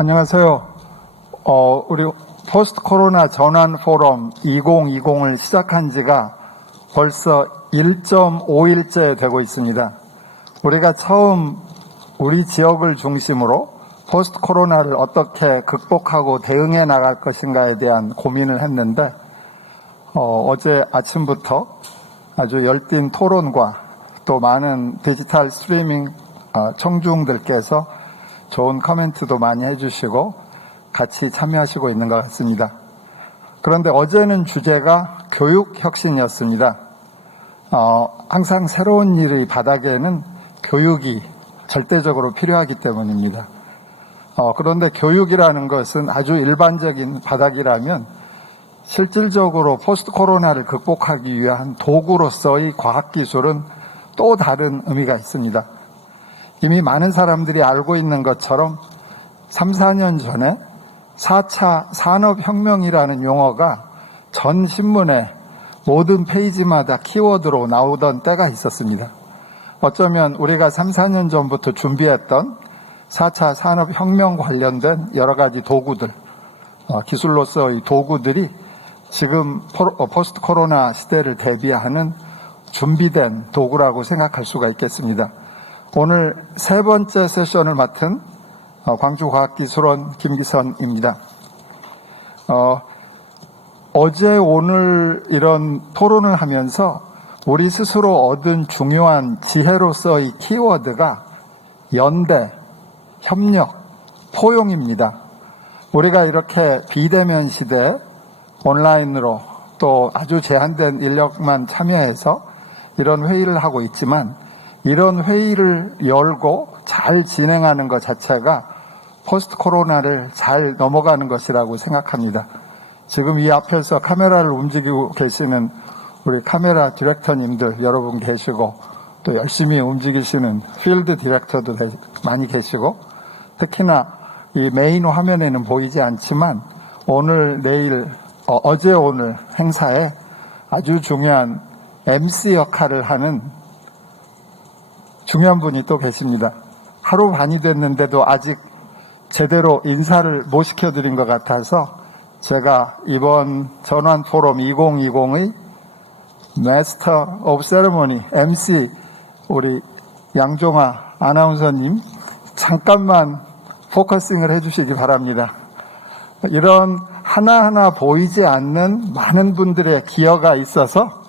안녕하세요. 우리 포스트 코로나 전환 포럼 2020을 시작한 지가 벌써 1.5일째 되고 있습니다. 우리가 처음 우리 지역을 중심으로 포스트 코로나를 어떻게 극복하고 대응해 나갈 것인가에 대한 고민을 했는데 어제 아침부터 아주 열띤 토론과 또 많은 디지털 스트리밍 청중들께서 좋은 코멘트도 많이 해주시고 같이 참여하시고 있는 것 같습니다. 그런데 어제는 주제가 교육혁신이었습니다. 항상 새로운 일의 바닥에는 교육이 절대적으로 필요하기 때문입니다. 그런데 교육이라는 것은 아주 일반적인 바닥이라면 실질적으로 포스트 코로나를 극복하기 위한 도구로서의 과학기술은 또 다른 의미가 있습니다. 이미 많은 사람들이 알고 있는 것처럼 3, 4년 전에 4차 산업혁명이라는 용어가 전 신문에 모든 페이지마다 키워드로 나오던 때가 있었습니다. 어쩌면 우리가 3, 4년 전부터 준비했던 4차 산업혁명 관련된 여러 가지 도구들, 기술로서의 도구들이 지금 포스트 코로나 시대를 대비하는 준비된 도구라고 생각할 수가 있겠습니다. 오늘 세 번째 세션을 맡은 광주과학기술원 김기선입니다. 어제 오늘 이런 토론을 하면서 우리 스스로 얻은 중요한 지혜로서의 키워드가 연대, 협력, 포용입니다. 우리가 이렇게 비대면 시대에 온라인으로 또 아주 제한된 인력만 참여해서 이런 회의를 하고 있지만 이런 회의를 열고 잘 진행하는 것 자체가 포스트 코로나를 잘 넘어가는 것이라고 생각합니다. 지금 이 앞에서 카메라를 움직이고 계시는 우리 카메라 디렉터님들 여러분 계시고 또 열심히 움직이시는 필드 디렉터도 많이 계시고 특히나 이 메인 화면에는 보이지 않지만 오늘 내일 어제 오늘 행사에 아주 중요한 MC 역할을 하는 중요한 분이 또 계십니다. 하루 반이 됐는데도 아직 제대로 인사를 못 시켜드린 것 같아서 제가 이번 전환 포럼 2020의 마스터 오브 세레모니 MC 우리 양종아 아나운서님 잠깐만 포커싱을 해주시기 바랍니다. 이런 하나하나 보이지 않는 많은 분들의 기여가 있어서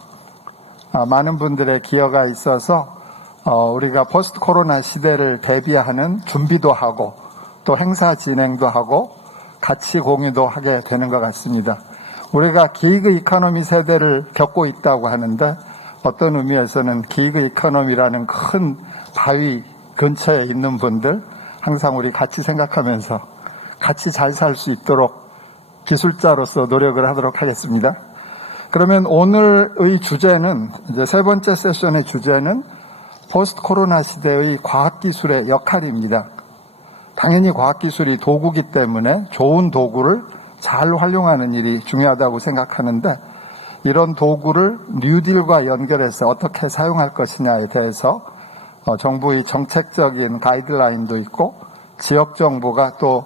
우리가 포스트 코로나 시대를 대비하는 준비도 하고 또 행사 진행도 하고 가치 공유도 하게 되는 것 같습니다. 우리가 기그 이코노미 세대를 겪고 있다고 하는데 어떤 의미에서는 기그 이코노미라는 큰 바위 근처에 있는 분들 항상 우리 같이 생각하면서 같이 잘 살 수 있도록 기술자로서 노력을 하도록 하겠습니다. 그러면 오늘의 주제는 이제 세 번째 세션의 주제는 포스트 코로나 시대의 과학기술의 역할입니다. 당연히 과학기술이 도구이기 때문에 좋은 도구를 잘 활용하는 일이 중요하다고 생각하는데 이런 도구를 뉴딜과 연결해서 어떻게 사용할 것이냐에 대해서 정부의 정책적인 가이드라인도 있고 지역 정부가 또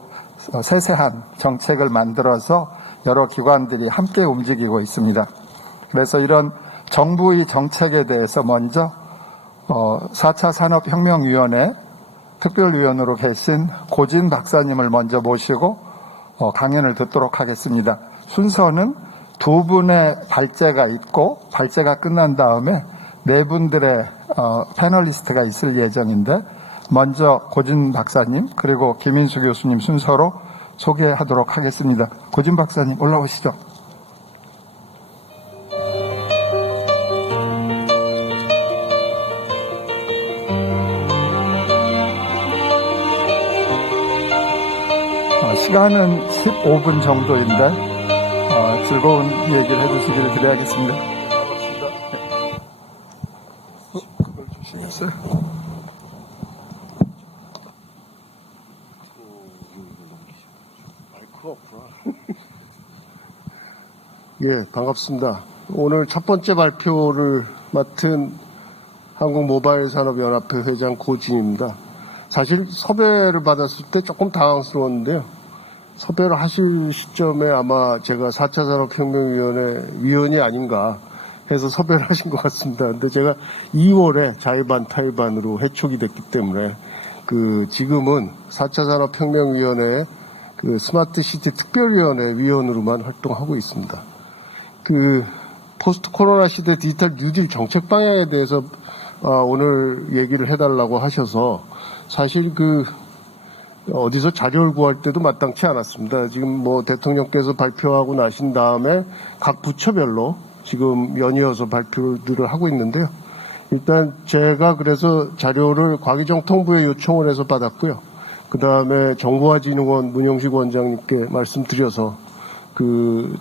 세세한 정책을 만들어서 여러 기관들이 함께 움직이고 있습니다. 그래서 이런 정부의 정책에 대해서 먼저 4차 산업혁명위원회 특별위원으로 계신 고진 박사님을 먼저 모시고 강연을 듣도록 하겠습니다. 순서는 두 분의 발제가 있고 발제가 끝난 다음에 네 분들의 패널리스트가 있을 예정인데 먼저 고진 박사님 그리고 김인수 교수님 순서로 소개하도록 하겠습니다. 고진 박사님 올라오시죠. 시간은 15분 정도인데 즐거운 얘기를 해주시기를 기대하겠습니다. 그걸 주시겠어요? 예, 반갑습니다. 오늘 첫 번째 발표를 맡은 한국모바일산업연합회 회장 고진입니다. 사실 섭외를 받았을 때 조금 당황스러웠는데요. 섭외를 하실 시점에 아마 제가 4차 산업혁명위원회 위원이 아닌가 해서 섭외를 하신 것 같습니다. 근데 제가 2월에 자의반 타의반으로 해촉이 됐기 때문에 지금은 4차 산업혁명위원회 스마트시티 특별위원회 위원으로만 활동하고 있습니다. 포스트 코로나 시대 디지털 뉴딜 정책 방향에 대해서 오늘 얘기를 해달라고 하셔서 사실 어디서 자료를 구할 때도 마땅치 않았습니다. 지금 대통령께서 발표하고 나신 다음에 각 부처별로 지금 연이어서 발표들을 하고 있는데요. 일단 제가 그래서 자료를 과기정통부에 요청을 해서 받았고요. 그 다음에 정보화진흥원 문영식 원장님께 말씀드려서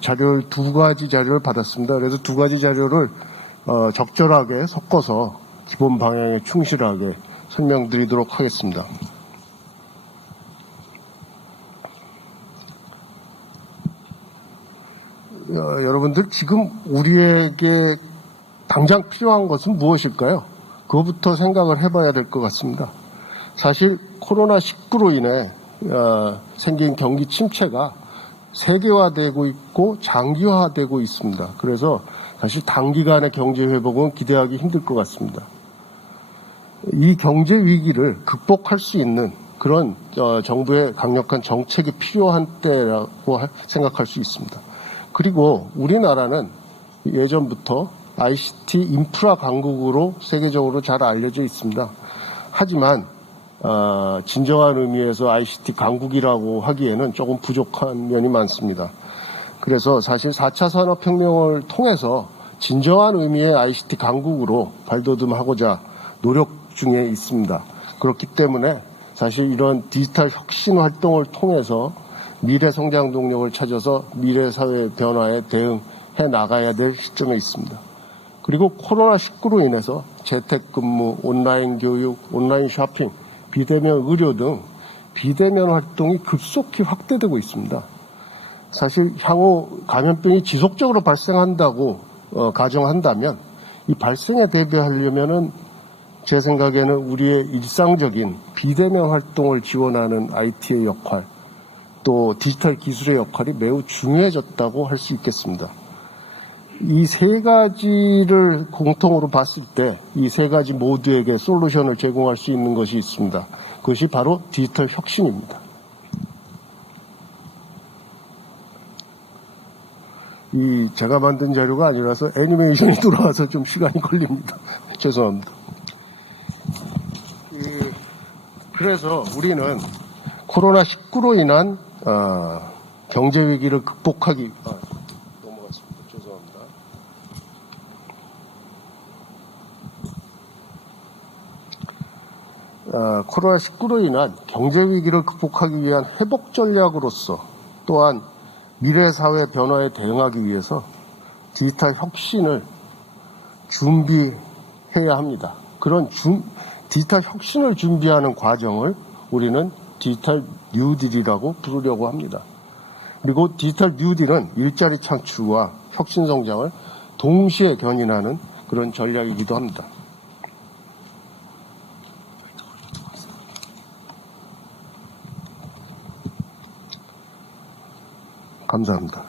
자료를 두 가지 자료를 받았습니다. 그래서 두 가지 자료를 적절하게 섞어서 기본 방향에 충실하게 설명드리도록 하겠습니다. 여러분들 지금 우리에게 당장 필요한 것은 무엇일까요? 그거부터 생각을 해봐야 될 것 같습니다. 사실 코로나19로 인해 생긴 경기 침체가 세계화되고 있고 장기화되고 있습니다. 그래서 사실 단기간의 경제 회복은 기대하기 힘들 것 같습니다. 이 경제 위기를 극복할 수 있는 그런 정부의 강력한 정책이 필요한 때라고 생각할 수 있습니다. 그리고 우리나라는 예전부터 ICT 인프라 강국으로 세계적으로 잘 알려져 있습니다. 하지만 진정한 의미에서 ICT 강국이라고 하기에는 조금 부족한 면이 많습니다. 그래서 사실 4차 산업혁명을 통해서 진정한 의미의 ICT 강국으로 발돋움하고자 노력 중에 있습니다. 그렇기 때문에 사실 이런 디지털 혁신 활동을 통해서 미래 성장 동력을 찾아서 미래 사회 변화에 대응해 나가야 될 시점에 있습니다. 그리고 코로나19로 인해서 재택근무, 온라인 교육, 온라인 쇼핑, 비대면 의료 등 비대면 활동이 급속히 확대되고 있습니다. 사실 향후 감염병이 지속적으로 발생한다고 가정한다면 이 발생에 대비하려면은 제 생각에는 우리의 일상적인 비대면 활동을 지원하는 IT의 역할, 또 디지털 기술의 역할이 매우 중요해졌다고 할 수 있겠습니다. 이 세 가지를 공통으로 봤을 때 이 세 가지 모두에게 솔루션을 제공할 수 있는 것이 있습니다. 그것이 바로 디지털 혁신입니다. 제가 만든 자료가 아니라서 애니메이션이 돌아와서 좀 시간이 걸립니다. 죄송합니다. 그래서 우리는 코로나19로 인한 경제 위기를 극복하기 넘어갔습니다. 죄송합니다. 코로나19로 인한 경제 위기를 극복하기 위한 회복 전략으로서 또한 미래 사회 변화에 대응하기 위해서 디지털 혁신을 준비해야 합니다. 그런 디지털 혁신을 준비하는 과정을 우리는 디지털 뉴딜이라고 부르려고 합니다. 그리고 디지털 뉴딜은 일자리 창출과 혁신 성장을 동시에 견인하는 그런 전략이기도 합니다. 감사합니다.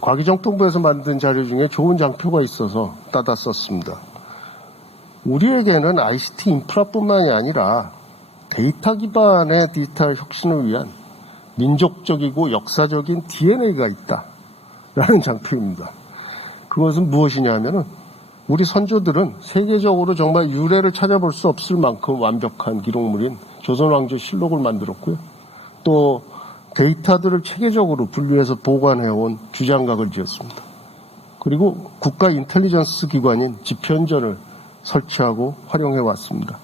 과기정통부에서 만든 자료 중에 좋은 장표가 있어서 따다 썼습니다. 우리에게는 ICT 인프라뿐만이 아니라 데이터 기반의 디지털 혁신을 위한 민족적이고 역사적인 DNA가 있다라는 장표입니다. 그것은 무엇이냐면은 우리 선조들은 세계적으로 정말 유래를 찾아볼 수 없을 만큼 완벽한 기록물인 조선왕조실록을 만들었고요. 또 데이터들을 체계적으로 분류해서 보관해온 주장각을 지었습니다. 그리고 국가 인텔리전스 기관인 집현전을 설치하고 활용해왔습니다.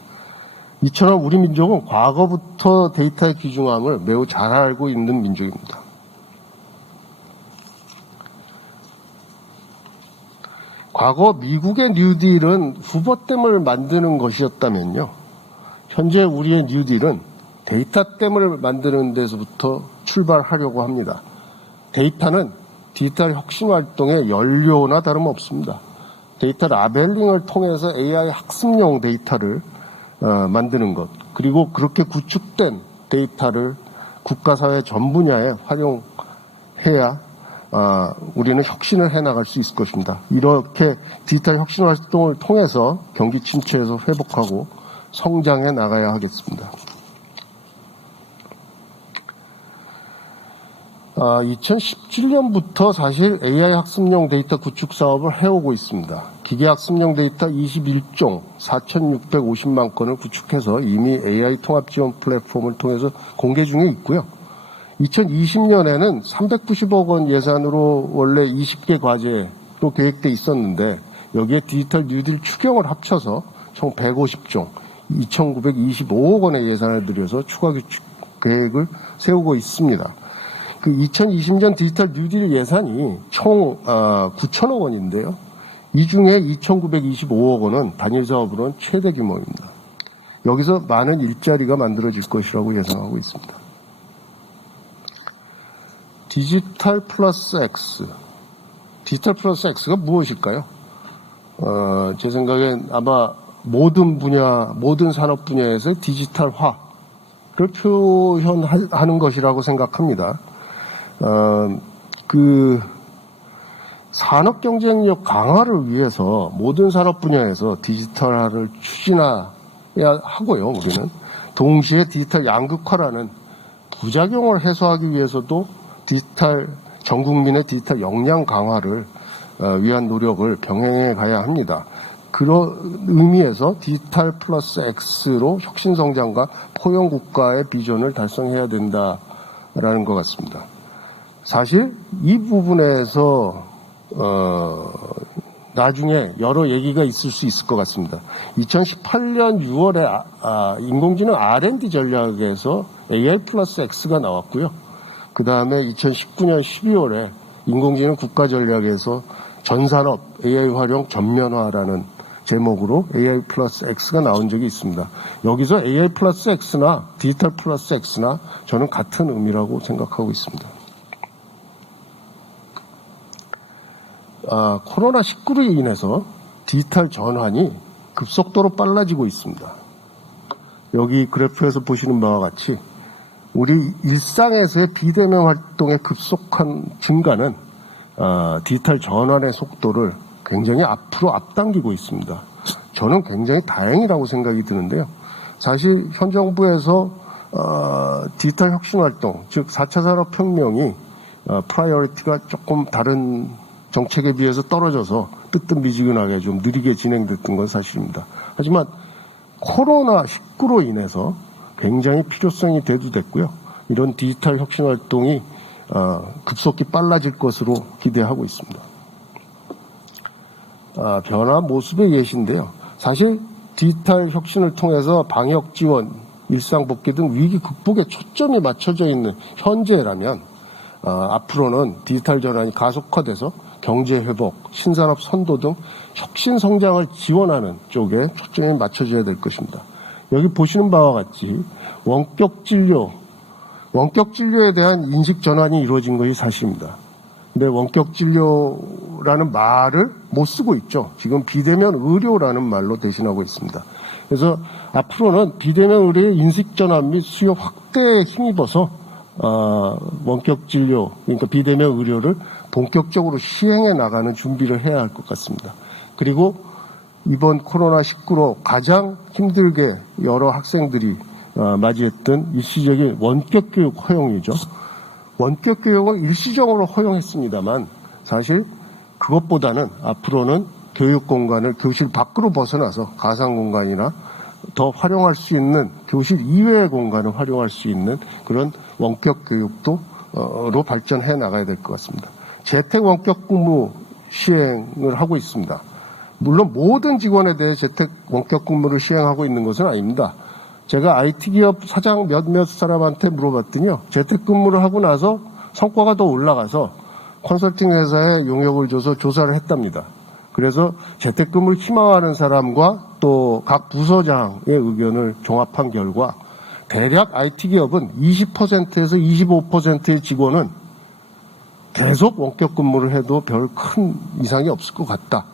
이처럼 우리 민족은 과거부터 데이터의 귀중함을 매우 잘 알고 있는 민족입니다. 과거 미국의 뉴딜은 후보댐을 만드는 것이었다면요. 현재 우리의 뉴딜은 데이터댐을 만드는 데서부터 출발하려고 합니다. 데이터는 디지털 혁신 활동의 연료나 다름없습니다. 데이터 라벨링을 통해서 AI 학습용 데이터를 만드는 것, 그리고 그렇게 구축된 데이터를 국가사회 전 분야에 활용해야 우리는 혁신을 해나갈 수 있을 것입니다. 이렇게 디지털 혁신 활동을 통해서 경기 침체에서 회복하고 성장해 나가야 하겠습니다. 2017년부터 사실 AI 학습용 데이터 구축 사업을 해오고 있습니다. 기계 학습용 데이터 21종 4,650만 건을 구축해서 이미 AI 통합 지원 플랫폼을 통해서 공개 중에 있고요. 2020년에는 390억 원 예산으로 원래 20개 과제로 계획돼 있었는데 여기에 디지털 뉴딜 추경을 합쳐서 총 150종 2,925억 원의 예산을 들여서 추가 구축 계획을 세우고 있습니다. 그 2020년 디지털 뉴딜 예산이 총 9천억 원인데요. 이 중에 2,925억 원은 단일 사업으로는 최대 규모입니다. 여기서 많은 일자리가 만들어질 것이라고 예상하고 있습니다. 디지털 플러스 X. 디지털 플러스 X가 무엇일까요? 제 생각엔 아마 모든 분야, 모든 산업 분야에서 디지털화를 표현하는 것이라고 생각합니다. 산업 경쟁력 강화를 위해서 모든 산업 분야에서 디지털화를 추진해야 하고요, 우리는. 동시에 디지털 양극화라는 부작용을 해소하기 위해서도 전 국민의 디지털 역량 강화를 위한 노력을 병행해 가야 합니다. 그런 의미에서 디지털 플러스 X로 혁신 성장과 포용 국가의 비전을 달성해야 된다라는 것 같습니다. 사실 이 부분에서 나중에 여러 얘기가 있을 수 있을 것 같습니다. 2018년 6월에 인공지능 R&D 전략에서 AI 플러스 X가 나왔고요. 그 다음에 2019년 12월에 인공지능 국가전략에서 전산업 AI 활용 전면화라는 제목으로 AI 플러스 X가 나온 적이 있습니다. 여기서 AI 플러스 X나 디지털 플러스 X나 저는 같은 의미라고 생각하고 있습니다. 코로나19로 인해서 디지털 전환이 급속도로 빨라지고 있습니다. 여기 그래프에서 보시는 바와 같이 우리 일상에서의 비대면 활동의 급속한 증가는 디지털 전환의 속도를 굉장히 앞으로 앞당기고 있습니다. 저는 굉장히 다행이라고 생각이 드는데요. 사실 현 정부에서 디지털 혁신 활동, 즉 4차 산업혁명이 프라이어리티가 조금 다른 정책에 비해서 떨어져서 뜨뜻미지근하게 좀 느리게 진행됐던 건 사실입니다. 하지만 코로나19로 인해서 굉장히 필요성이 대두됐고요. 이런 디지털 혁신 활동이 급속히 빨라질 것으로 기대하고 있습니다. 변화 모습의 예시인데요. 사실 디지털 혁신을 통해서 방역 지원, 일상 복귀 등 위기 극복에 초점이 맞춰져 있는 현재라면 앞으로는 디지털 전환이 가속화돼서 경제 회복, 신산업 선도 등 혁신 성장을 지원하는 쪽에 초점이 맞춰져야 될 것입니다. 여기 보시는 바와 같이 원격 진료에 대한 인식 전환이 이루어진 것이 사실입니다. 근데 원격 진료라는 말을 못 쓰고 있죠. 지금 비대면 의료라는 말로 대신하고 있습니다. 그래서 앞으로는 비대면 의료의 인식 전환 및 수요 확대에 힘입어서 원격 진료, 그러니까 비대면 의료를 본격적으로 시행해 나가는 준비를 해야 할 것 같습니다. 그리고 이번 코로나19로 가장 힘들게 여러 학생들이 맞이했던 일시적인 원격 교육 허용이죠. 원격 교육을 일시적으로 허용했습니다만 사실 그것보다는 앞으로는 교육 공간을 교실 밖으로 벗어나서 가상 공간이나 더 활용할 수 있는 교실 이외의 공간을 활용할 수 있는 그런 원격 교육도로 발전해 나가야 될 것 같습니다. 재택 원격 근무 시행을 하고 있습니다. 물론 모든 직원에 대해 재택 원격 근무를 시행하고 있는 것은 아닙니다. 제가 IT 기업 사장 몇몇 사람한테 물어봤더니요. 재택근무를 하고 나서 성과가 더 올라가서 컨설팅 회사에 용역을 줘서 조사를 했답니다. 그래서 재택근무를 희망하는 사람과 또 각 부서장의 의견을 종합한 결과 대략 IT 기업은 20%에서 25%의 직원은 계속 원격 근무를 해도 별 큰 이상이 없을 것 같다.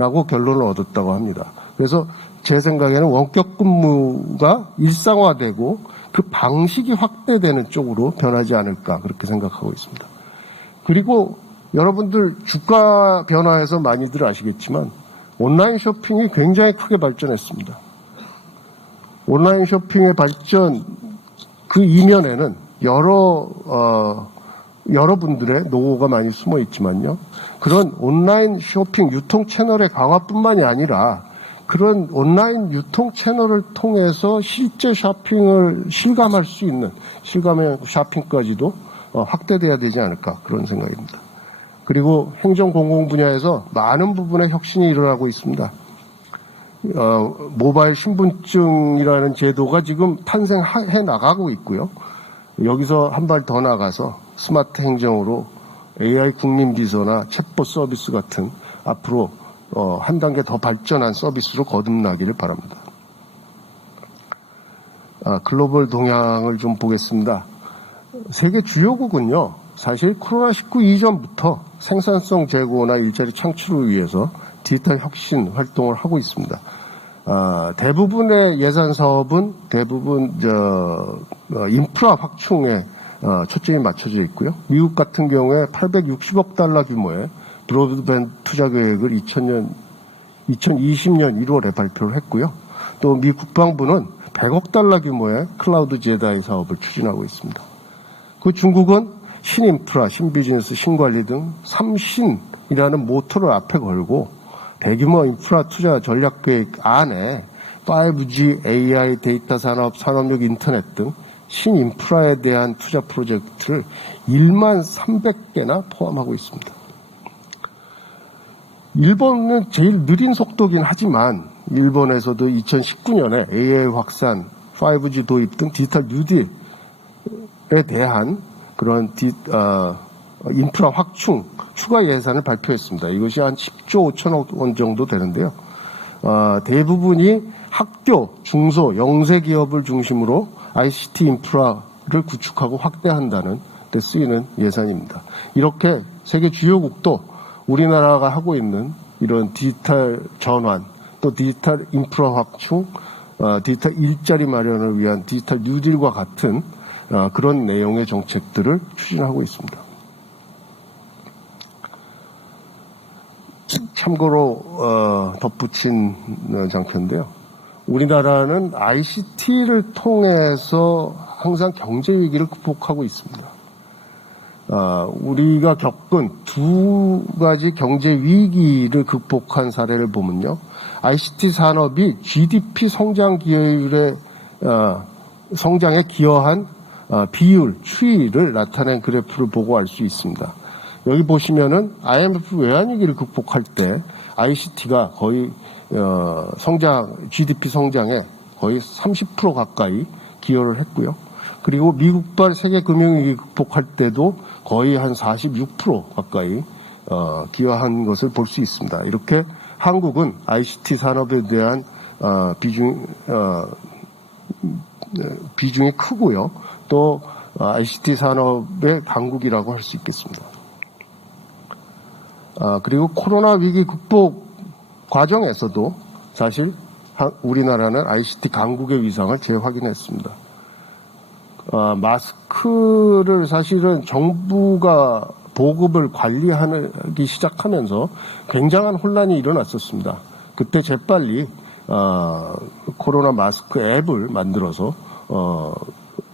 라고 결론을 얻었다고 합니다. 그래서 제 생각에는 원격 근무가 일상화되고 그 방식이 확대되는 쪽으로 변하지 않을까 그렇게 생각하고 있습니다. 그리고 여러분들 주가 변화에서 많이들 아시겠지만 온라인 쇼핑이 굉장히 크게 발전했습니다. 온라인 쇼핑의 발전 그 이면에는 여러분들의 노고가 많이 숨어 있지만요. 그런 온라인 쇼핑 유통 채널의 강화뿐만이 아니라 그런 온라인 유통 채널을 통해서 실제 쇼핑을 실감할 수 있는 실감의 쇼핑까지도 확대돼야 되지 않을까 그런 생각입니다. 그리고 행정 공공 분야에서 많은 부분의 혁신이 일어나고 있습니다. 모바일 신분증이라는 제도가 지금 탄생해 나가고 있고요. 여기서 한 발 더 나가서 스마트 행정으로 AI 국민비서나 챗봇 서비스 같은 앞으로 한 단계 더 발전한 서비스로 거듭나기를 바랍니다. 글로벌 동향을 좀 보겠습니다. 세계 주요국은요, 사실 코로나19 이전부터 생산성 제고나 일자리 창출을 위해서 디지털 혁신 활동을 하고 있습니다. 대부분의 예산 사업은 대부분 인프라 확충에 초점이 맞춰져 있고요. 미국 같은 경우에 860억 달러 규모의 브로드밴드 투자 계획을 2020년 1월에 발표를 했고요. 또 미 국방부는 100억 달러 규모의 클라우드 제다이 사업을 추진하고 있습니다. 그 중국은 신인프라, 신비즈니스, 신관리 등 3신이라는 모토를 앞에 걸고 대규모 인프라 투자 전략 계획 안에 5G, AI, 데이터 산업, 산업용 인터넷 등 신인프라에 대한 투자 프로젝트를 1만 300개나 포함하고 있습니다. 일본은 제일 느린 속도긴 하지만 일본에서도 2019년에 AI 확산, 5G 도입 등 디지털 뉴딜에 대한 그런 인프라 확충 추가 예산을 발표했습니다. 이것이 한 10조 5천억 원 정도 되는데요. 대부분이 학교, 중소, 영세 기업을 중심으로 ICT 인프라를 구축하고 확대한다는 데 쓰이는 예산입니다. 이렇게 세계 주요국도 우리나라가 하고 있는 이런 디지털 전환, 또 디지털 인프라 확충, 디지털 일자리 마련을 위한 디지털 뉴딜과 같은 그런 내용의 정책들을 추진하고 있습니다. 참고로 덧붙인 장표인데요. 우리나라는 ICT를 통해서 항상 경제 위기를 극복하고 있습니다. 우리가 겪은 두 가지 경제 위기를 극복한 사례를 보면요. ICT 산업이 GDP 성장 기여율의 성장에 기여한 비율, 추이를 나타낸 그래프를 보고 알 수 있습니다. 여기 보시면은 IMF 외환위기를 극복할 때 ICT가 거의 GDP 성장에 거의 30% 가까이 기여를 했고요. 그리고 미국발 세계 금융위기 극복할 때도 거의 한 46% 가까이 기여한 것을 볼 수 있습니다. 이렇게 한국은 ICT 산업에 대한 비중이 크고요. 또 ICT 산업의 강국이라고 할 수 있겠습니다. 그리고 코로나 위기 극복 과정에서도 사실 우리나라는 ICT 강국의 위상을 재확인했습니다. 마스크를 사실은 정부가 보급을 관리하기 시작하면서 굉장한 혼란이 일어났었습니다. 그때 재빨리 코로나 마스크 앱을 만들어서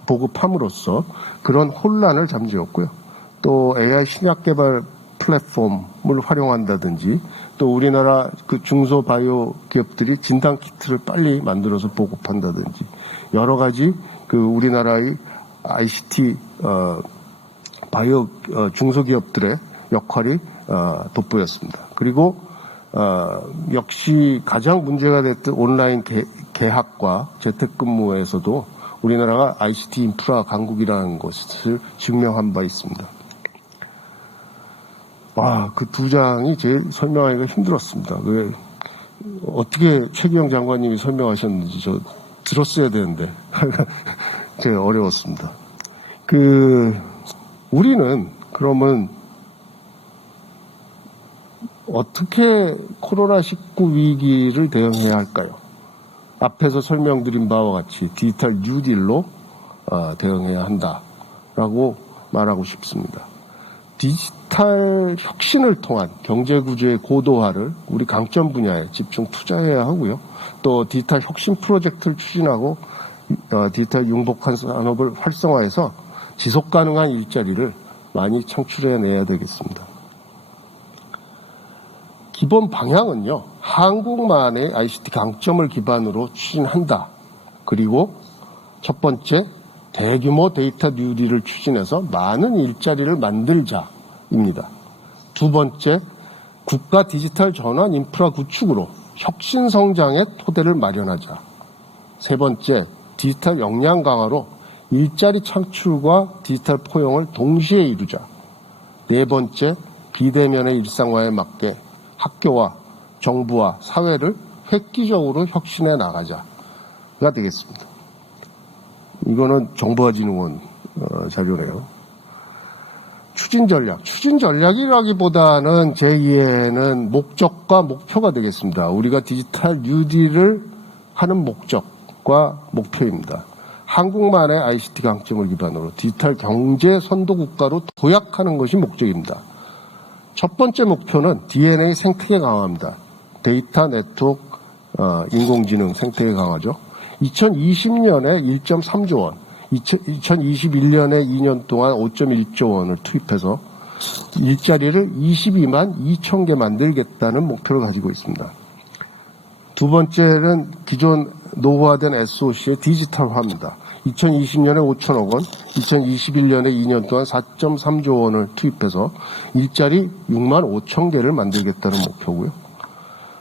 보급함으로써 그런 혼란을 잠재웠고요. 또 AI 신약 개발 플랫폼을 활용한다든지 또 우리나라 그 중소바이오 기업들이 진단 키트를 빨리 만들어서 보급한다든지 여러 가지 그 우리나라의 ICT 바이오 중소기업들의 역할이 돋보였습니다. 그리고 역시 가장 문제가 됐던 온라인 개학과 재택근무에서도 우리나라가 ICT 인프라 강국이라는 것을 증명한 바 있습니다. 그 두 장이 제일 설명하기가 힘들었습니다. 어떻게 최기영 장관님이 설명하셨는지 저 들었어야 되는데 제가 어려웠습니다. 우리는 그러면 어떻게 코로나19 위기를 대응해야 할까요? 앞에서 설명드린 바와 같이 디지털 뉴딜로 대응해야 한다라고 말하고 싶습니다. 디지털 혁신을 통한 경제구조의 고도화를 우리 강점 분야에 집중 투자해야 하고요. 또 디지털 혁신 프로젝트를 추진하고 디지털 융복한 산업을 활성화해서 지속가능한 일자리를 많이 창출해내야 되겠습니다. 기본 방향은요, 한국만의 ICT 강점을 기반으로 추진한다. 그리고 첫 번째, 대규모 데이터 뉴딜을 추진해서 많은 일자리를 만들자입니다. 두 번째, 국가 디지털 전환 인프라 구축으로 혁신 성장의 토대를 마련하자. 세 번째, 디지털 역량 강화로 일자리 창출과 디지털 포용을 동시에 이루자. 네 번째, 비대면의 일상화에 맞게 학교와 정부와 사회를 획기적으로 혁신해 나가자가 되겠습니다. 이거는 정보화진흥원 자료래요. 추진 전략이라기보다는 제 이해에는 목적과 목표가 되겠습니다. 우리가 디지털 뉴딜을 하는 목적과 목표입니다. 한국만의 ICT 강점을 기반으로 디지털 경제 선도 국가로 도약하는 것이 목적입니다. 첫 번째 목표는 DNA 생태계 강화입니다. 데이터 네트워크, 인공지능 생태계 강화죠. 2020년에 1.3조 원, 2021년에 2년 동안 5.1조 원을 투입해서 일자리를 22만 2천 개 만들겠다는 목표를 가지고 있습니다. 두 번째는 기존 노후화된 SOC의 디지털화입니다. 2020년에 5천억 원, 2021년에 2년 동안 4.3조 원을 투입해서 일자리 6만 5천 개를 만들겠다는 목표고요.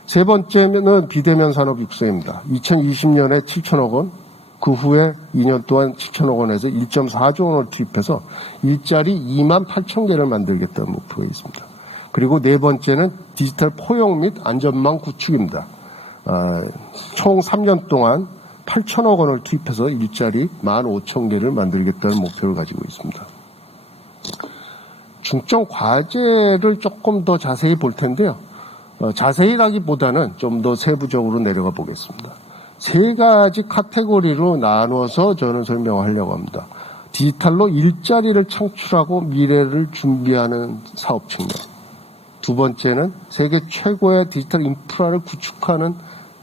세 번째는 비대면 산업 육성입니다. 2020년에 7천억 원, 그 후에 2년 동안 7천억 원에서 1.4조 원을 투입해서 일자리 2만 8천 개를 만들겠다는 목표가 있습니다. 그리고 네 번째는 디지털 포용 및 안전망 구축입니다. 총 3년 동안 8천억 원을 투입해서 일자리 1만 5천 개를 만들겠다는 목표를 가지고 있습니다. 중점 과제를 조금 더 자세히 볼 텐데요. 자세히라기보다는 좀 더 세부적으로 내려가 보겠습니다. 세 가지 카테고리로 나누어서 저는 설명하려고 합니다. 디지털로 일자리를 창출하고 미래를 준비하는 사업 측면. 두 번째는 세계 최고의 디지털 인프라를 구축하는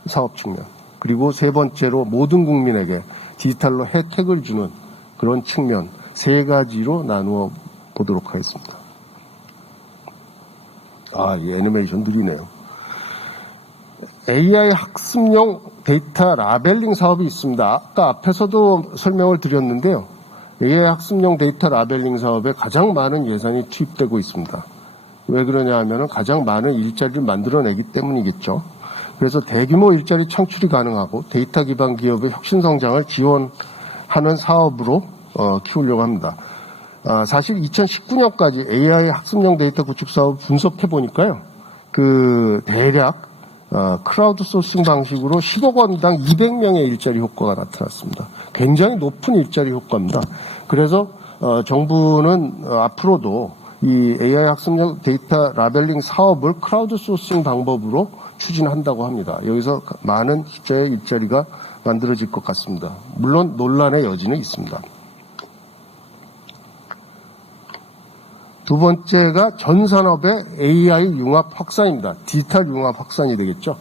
사업 측면. 그리고 세 번째로 모든 국민에게 디지털로 혜택을 주는 그런 측면 세 가지로 나누어 보도록 하겠습니다. 이 애니메이션 느리네요. AI 학습용 데이터 라벨링 사업이 있습니다. 아까 앞에서도 설명을 드렸는데요. AI 학습용 데이터 라벨링 사업에 가장 많은 예산이 투입되고 있습니다. 왜 그러냐 하면 가장 많은 일자리를 만들어내기 때문이겠죠. 그래서 대규모 일자리 창출이 가능하고 데이터 기반 기업의 혁신 성장을 지원하는 사업으로 키우려고 합니다. 사실 2019년까지 AI 학습용 데이터 구축 사업을 분석해 보니까요. 대략 크라우드 소싱 방식으로 10억 원당 200명의 일자리 효과가 나타났습니다. 굉장히 높은 일자리 효과입니다. 그래서 정부는 앞으로도 이 AI 학습용 데이터 라벨링 사업을 크라우드 소싱 방법으로 추진한다고 합니다. 여기서 많은 숫자의 일자리가 만들어질 것 같습니다. 물론 논란의 여지는 있습니다. 두 번째가 전 산업의 AI 융합 확산입니다. 디지털 융합 확산이 되겠죠.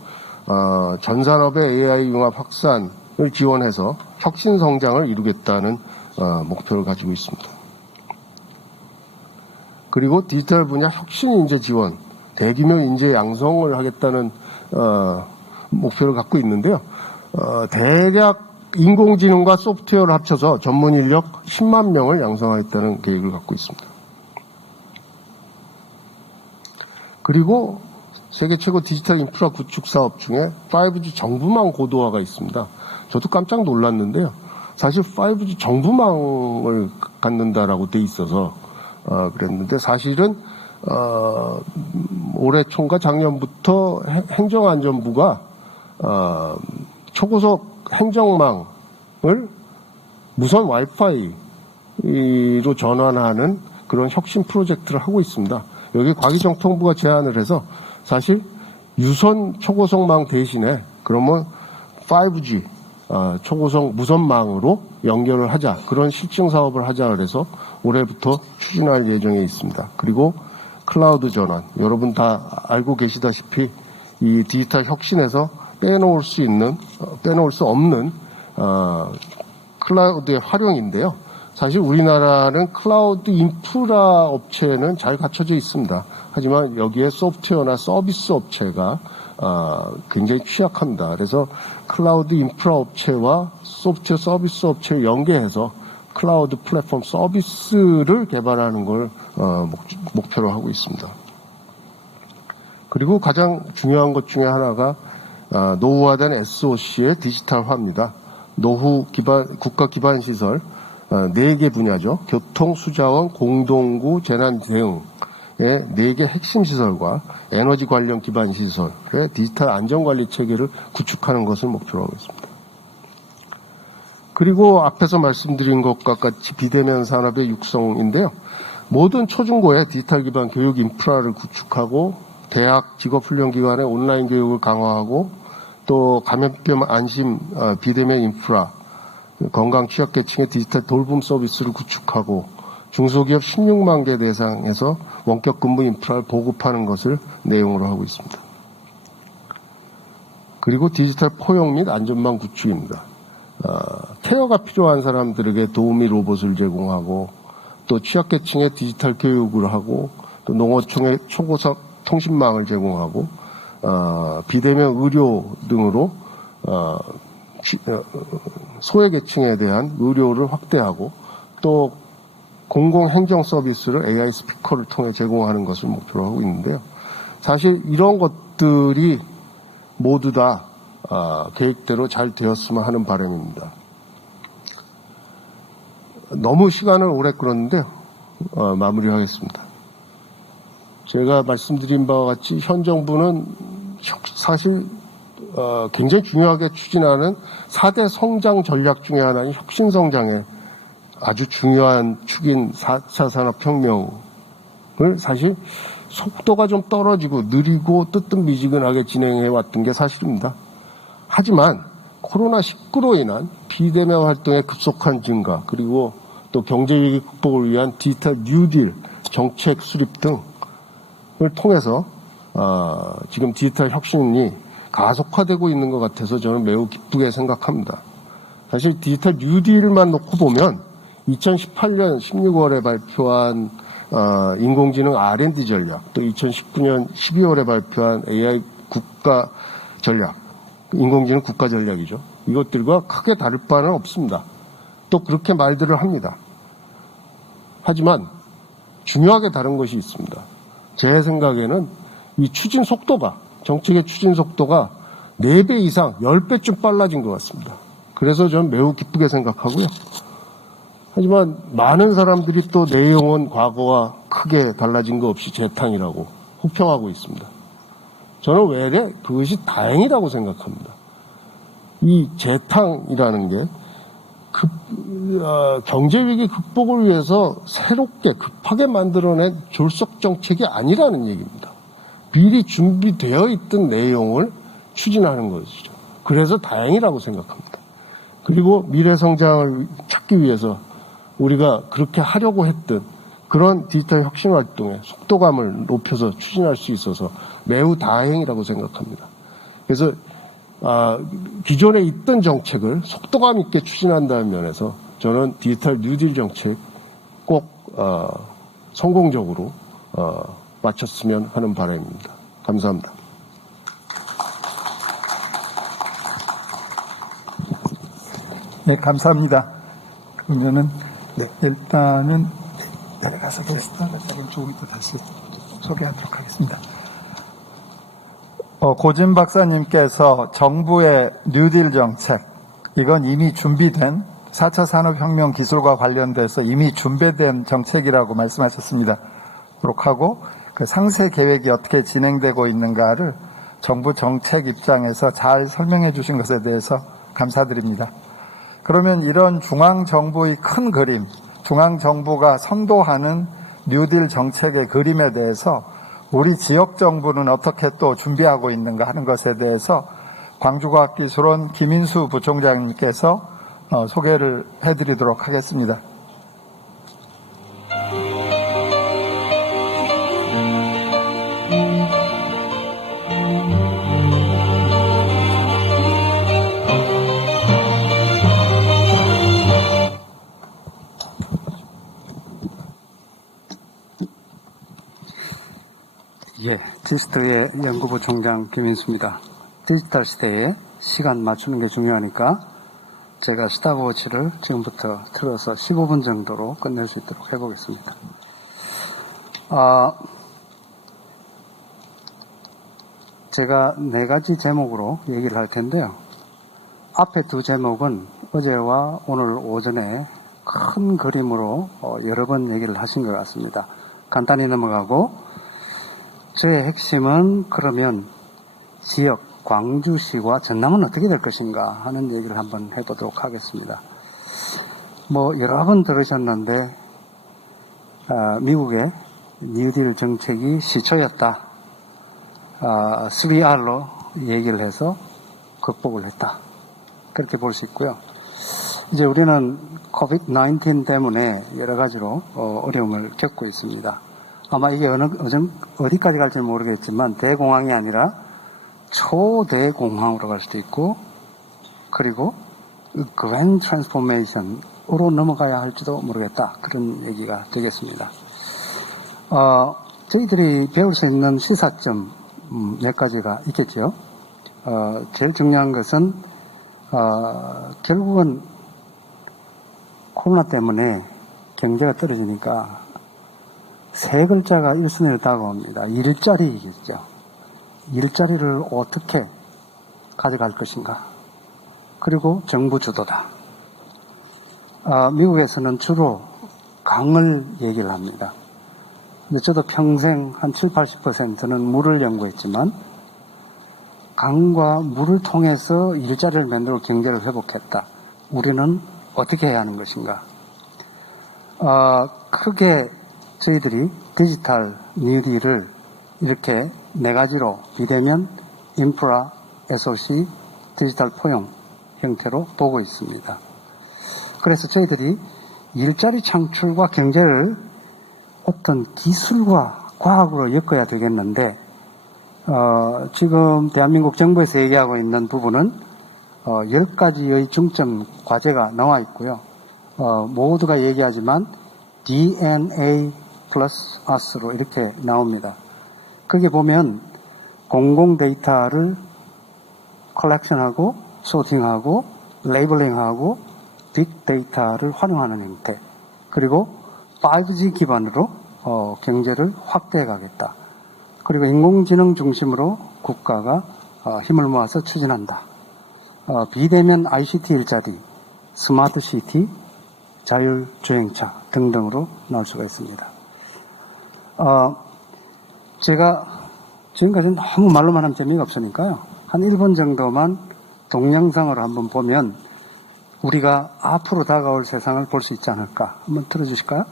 전 산업의 AI 융합 확산을 지원해서 혁신 성장을 이루겠다는 목표를 가지고 있습니다. 그리고 디지털 분야 혁신 인재 지원, 대규모 인재 양성을 하겠다는 목표를 갖고 있는데요. 대략 인공지능과 소프트웨어를 합쳐서 전문 인력 10만 명을 양성하겠다는 계획을 갖고 있습니다. 그리고 세계 최고 디지털 인프라 구축 사업 중에 5G 정부망 고도화가 있습니다. 저도 깜짝 놀랐는데요. 사실 5G 정부망을 갖는다라고 돼 있어서 그랬는데 사실은 올해 총과 작년부터 행정안전부가 초고속 행정망을 무선 와이파이로 전환하는 그런 혁신 프로젝트를 하고 있습니다. 여기 과기정통부가 제안을 해서 사실 유선 초고속망 대신에 그러면 5G 초고속 무선망으로 연결을 하자, 그런 실증 사업을 하자 그래서 올해부터 추진할 예정에 있습니다. 그리고 클라우드 전환, 여러분 다 알고 계시다시피 이 디지털 혁신에서 빼놓을 수 없는 클라우드의 활용인데요. 사실 우리나라는 클라우드 인프라 업체는 잘 갖춰져 있습니다. 하지만 여기에 소프트웨어나 서비스 업체가 굉장히 취약합니다. 그래서 클라우드 인프라 업체와 소프트웨어 서비스 업체를 연계해서 클라우드 플랫폼 서비스를 개발하는 걸 목표로 하고 있습니다. 그리고 가장 중요한 것 중에 하나가 노후화된 SOC의 디지털화입니다. 노후 기반, 국가 기반 시설 4개 분야죠. 교통, 수자원, 공동구, 재난 대응의 4개 핵심 시설과 에너지 관련 기반 시설의 디지털 안전관리 체계를 구축하는 것을 목표로 하고 있습니다. 그리고 앞에서 말씀드린 것과 같이 비대면 산업의 육성인데요. 모든 초중고의 디지털 기반 교육 인프라를 구축하고 대학 직업훈련기관의 온라인 교육을 강화하고 또 감염병 안심 비대면 인프라, 건강 취약계층의 디지털 돌봄 서비스를 구축하고 중소기업 16만 개 대상에서 원격 근무 인프라를 보급하는 것을 내용으로 하고 있습니다. 그리고 디지털 포용 및 안전망 구축입니다. 케어가 필요한 사람들에게 도우미 로봇을 제공하고 또 취약계층의 디지털 교육을 하고 또 농어촌의 초고속 통신망을 제공하고 비대면 의료 등으로 소외계층에 대한 의료를 확대하고 또 공공행정 서비스를 AI 스피커를 통해 제공하는 것을 목표로 하고 있는데요. 사실 이런 것들이 모두 다 계획대로 잘 되었으면 하는 바람입니다. 너무 시간을 오래 끌었는데요. 마무리하겠습니다. 제가 말씀드린 바와 같이 현 정부는 사실 굉장히 중요하게 추진하는 4대 성장 전략 중에 하나인 혁신성장의 아주 중요한 축인 4차 산업혁명을 사실 속도가 좀 떨어지고 느리고 뜨뜻미지근하게 진행해 왔던 게 사실입니다. 하지만 코로나19로 인한 비대면 활동의 급속한 증가 그리고 또 경제위기 극복을 위한 디지털 뉴딜 정책 수립 등을 통해서 지금 디지털 혁신이 가속화되고 있는 것 같아서 저는 매우 기쁘게 생각합니다. 사실 디지털 뉴딜만 놓고 보면 2018년 16월에 발표한 인공지능 R&D 전략, 또 2019년 12월에 발표한 AI 국가 전략, 인공지능 국가 전략이죠. 이것들과 크게 다를 바는 없습니다. 또 그렇게 말들을 합니다. 하지만 중요하게 다른 것이 있습니다. 제 생각에는 이 추진 속도가, 정책의 추진 속도가 4배 이상, 10배쯤 빨라진 것 같습니다. 그래서 저는 매우 기쁘게 생각하고요. 하지만 많은 사람들이 또 내용은 과거와 크게 달라진 거 없이 재탕이라고 호평하고 있습니다. 저는 외래 그것이 다행이라고 생각합니다. 이 재탕이라는 게 경제위기 극복을 위해서 새롭게 급하게 만들어낸 졸속 정책이 아니라는 얘기입니다. 미리 준비되어 있던 내용을 추진하는 것이죠. 그래서 다행이라고 생각합니다. 그리고 미래 성장을 찾기 위해서 우리가 그렇게 하려고 했던 그런 디지털 혁신 활동의 속도감을 높여서 추진할 수 있어서 매우 다행이라고 생각합니다. 그래서 기존에 있던 정책을 속도감 있게 추진한다는 면에서 저는 디지털 뉴딜 정책 꼭 성공적으로 마쳤으면 하는 바람입니다. 감사합니다. 네, 감사합니다. 그러면은 일단은 내려가서 조금 이따 다시 소개하도록 하겠습니다. 고진 박사님께서 정부의 뉴딜 정책, 이건 이미 준비된 4차 산업혁명 기술과 관련돼서 이미 준비된 정책이라고 말씀하셨습니다. 그렇게 하고 그 상세 계획이 어떻게 진행되고 있는가를 정부 정책 입장에서 잘 설명해 주신 것에 대해서 감사드립니다. 그러면 이런 중앙정부의 큰 그림, 중앙정부가 선도하는 뉴딜 정책의 그림에 대해서 우리 지역 정부는 어떻게 또 준비하고 있는가 하는 것에 대해서 광주과학기술원 김인수 부총장님께서 소개를 해드리도록 하겠습니다. 예, 디지털의 연구부 총장 김인수입니다. 디지털 시대에 시간 맞추는 게 중요하니까 제가 스탑워치를 지금부터 틀어서 15분 정도로 끝낼 수 있도록 해보겠습니다. 제가 4가지 제목으로 얘기를 할 텐데요. 앞에 2 제목은 어제와 오늘 오전에 큰 그림으로 여러 번 얘기를 하신 것 같습니다. 간단히 넘어가고 저의 핵심은 그러면 지역, 광주시와 전남은 어떻게 될 것인가 하는 얘기를 한번 해보도록 하겠습니다. 여러 번 들으셨는데 미국의 뉴딜 정책이 시초였다. 3R로 얘기를 해서 극복을 했다. 그렇게 볼 수 있고요. 이제 우리는 COVID-19 때문에 여러 가지로 어려움을 겪고 있습니다. 아마 이게 어디까지 갈지 모르겠지만 대공황이 아니라 초대공황으로 갈 수도 있고 그리고 그랜드 트랜스포메이션으로 넘어가야 할지도 모르겠다. 그런 얘기가 되겠습니다. 저희들이 배울 수 있는 시사점 몇 가지가 있겠죠. 제일 중요한 것은 결국은 코로나 때문에 경제가 떨어지니까 3글자가 1순위로 다가옵니다. 일자리이겠죠. 일자리를 어떻게 가져갈 것인가. 그리고 정부 주도다. 미국에서는 주로 강을 얘기를 합니다. 근데 저도 평생 한 7, 80%는 물을 연구했지만 강과 물을 통해서 일자리를 만들고 경제를 회복했다. 우리는 어떻게 해야 하는 것인가. 크게 저희들이 디지털 뉴딜을 이렇게 4가지로 비대면, 인프라, SOC, 디지털 포용 형태로 보고 있습니다. 그래서 저희들이 일자리 창출과 경제를 어떤 기술과 과학으로 엮어야 되겠는데 지금 대한민국 정부에서 얘기하고 있는 부분은 10가지의 중점 과제가 나와 있고요. 모두가 얘기하지만 DNA 플러스 S로 이렇게 나옵니다. 거기에 보면 공공 데이터를 컬렉션하고 소팅하고 레이블링하고 빅데이터를 활용하는 형태 그리고 5G 기반으로 경제를 확대해 가겠다. 그리고 인공지능 중심으로 국가가 힘을 모아서 추진한다. 비대면 ICT 일자리, 스마트 시티, 자율주행차 등등으로 나올 수가 있습니다. 제가 지금까지 너무 말로만 하면 재미가 없으니까요. 한 1분 정도만 동영상으로 한번 보면 우리가 앞으로 다가올 세상을 볼 수 있지 않을까. 한번 틀어주실까요?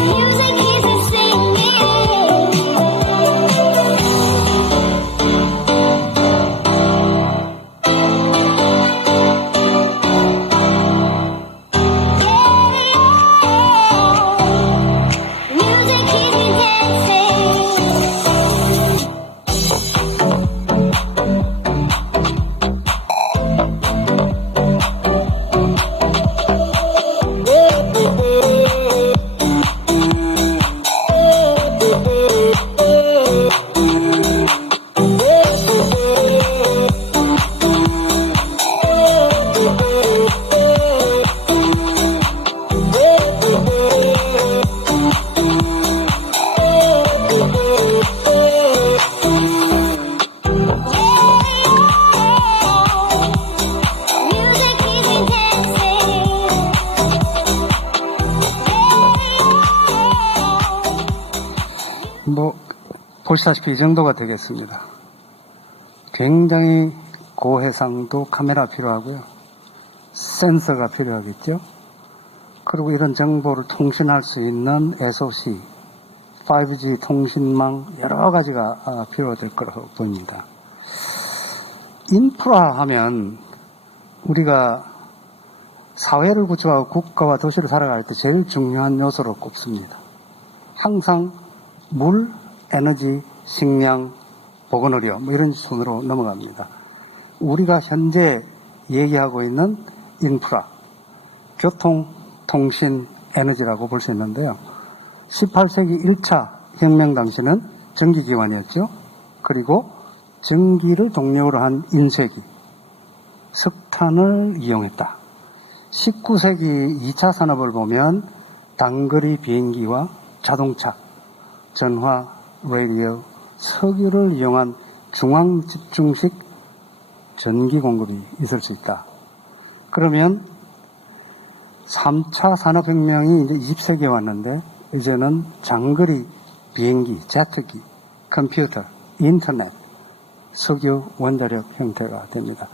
Music keeps us singing. 보시다시피 이 정도가 되겠습니다. 굉장히 고해상도 카메라 필요하고요. 센서가 필요하겠죠. 그리고 이런 정보를 통신할 수 있는 SOC, 5G 통신망 여러 가지가 필요될 거라고 보입니다. 인프라 하면 우리가 사회를 구축하고 국가와 도시를 살아갈 때 제일 중요한 요소로 꼽습니다. 항상 물, 에너지, 식량, 보건의료 뭐 이런 순으로 넘어갑니다. 우리가 현재 얘기하고 있는 인프라, 교통, 통신, 에너지라고 볼 수 있는데요. 18세기 1차 혁명 당시는 전기기관이었죠. 그리고 전기를 동력으로 한 인쇄기, 석탄을 이용했다. 19세기 2차 산업을 보면 단거리 비행기와 자동차, 전화, 라디오, 석유를 이용한 중앙 집중식 전기 공급이 있을 수 있다. 그러면 3차 산업혁명이 이제 20세기에 왔는데 이제는 장거리 비행기, 제트기, 컴퓨터, 인터넷, 석유, 원자력 형태가 됩니다.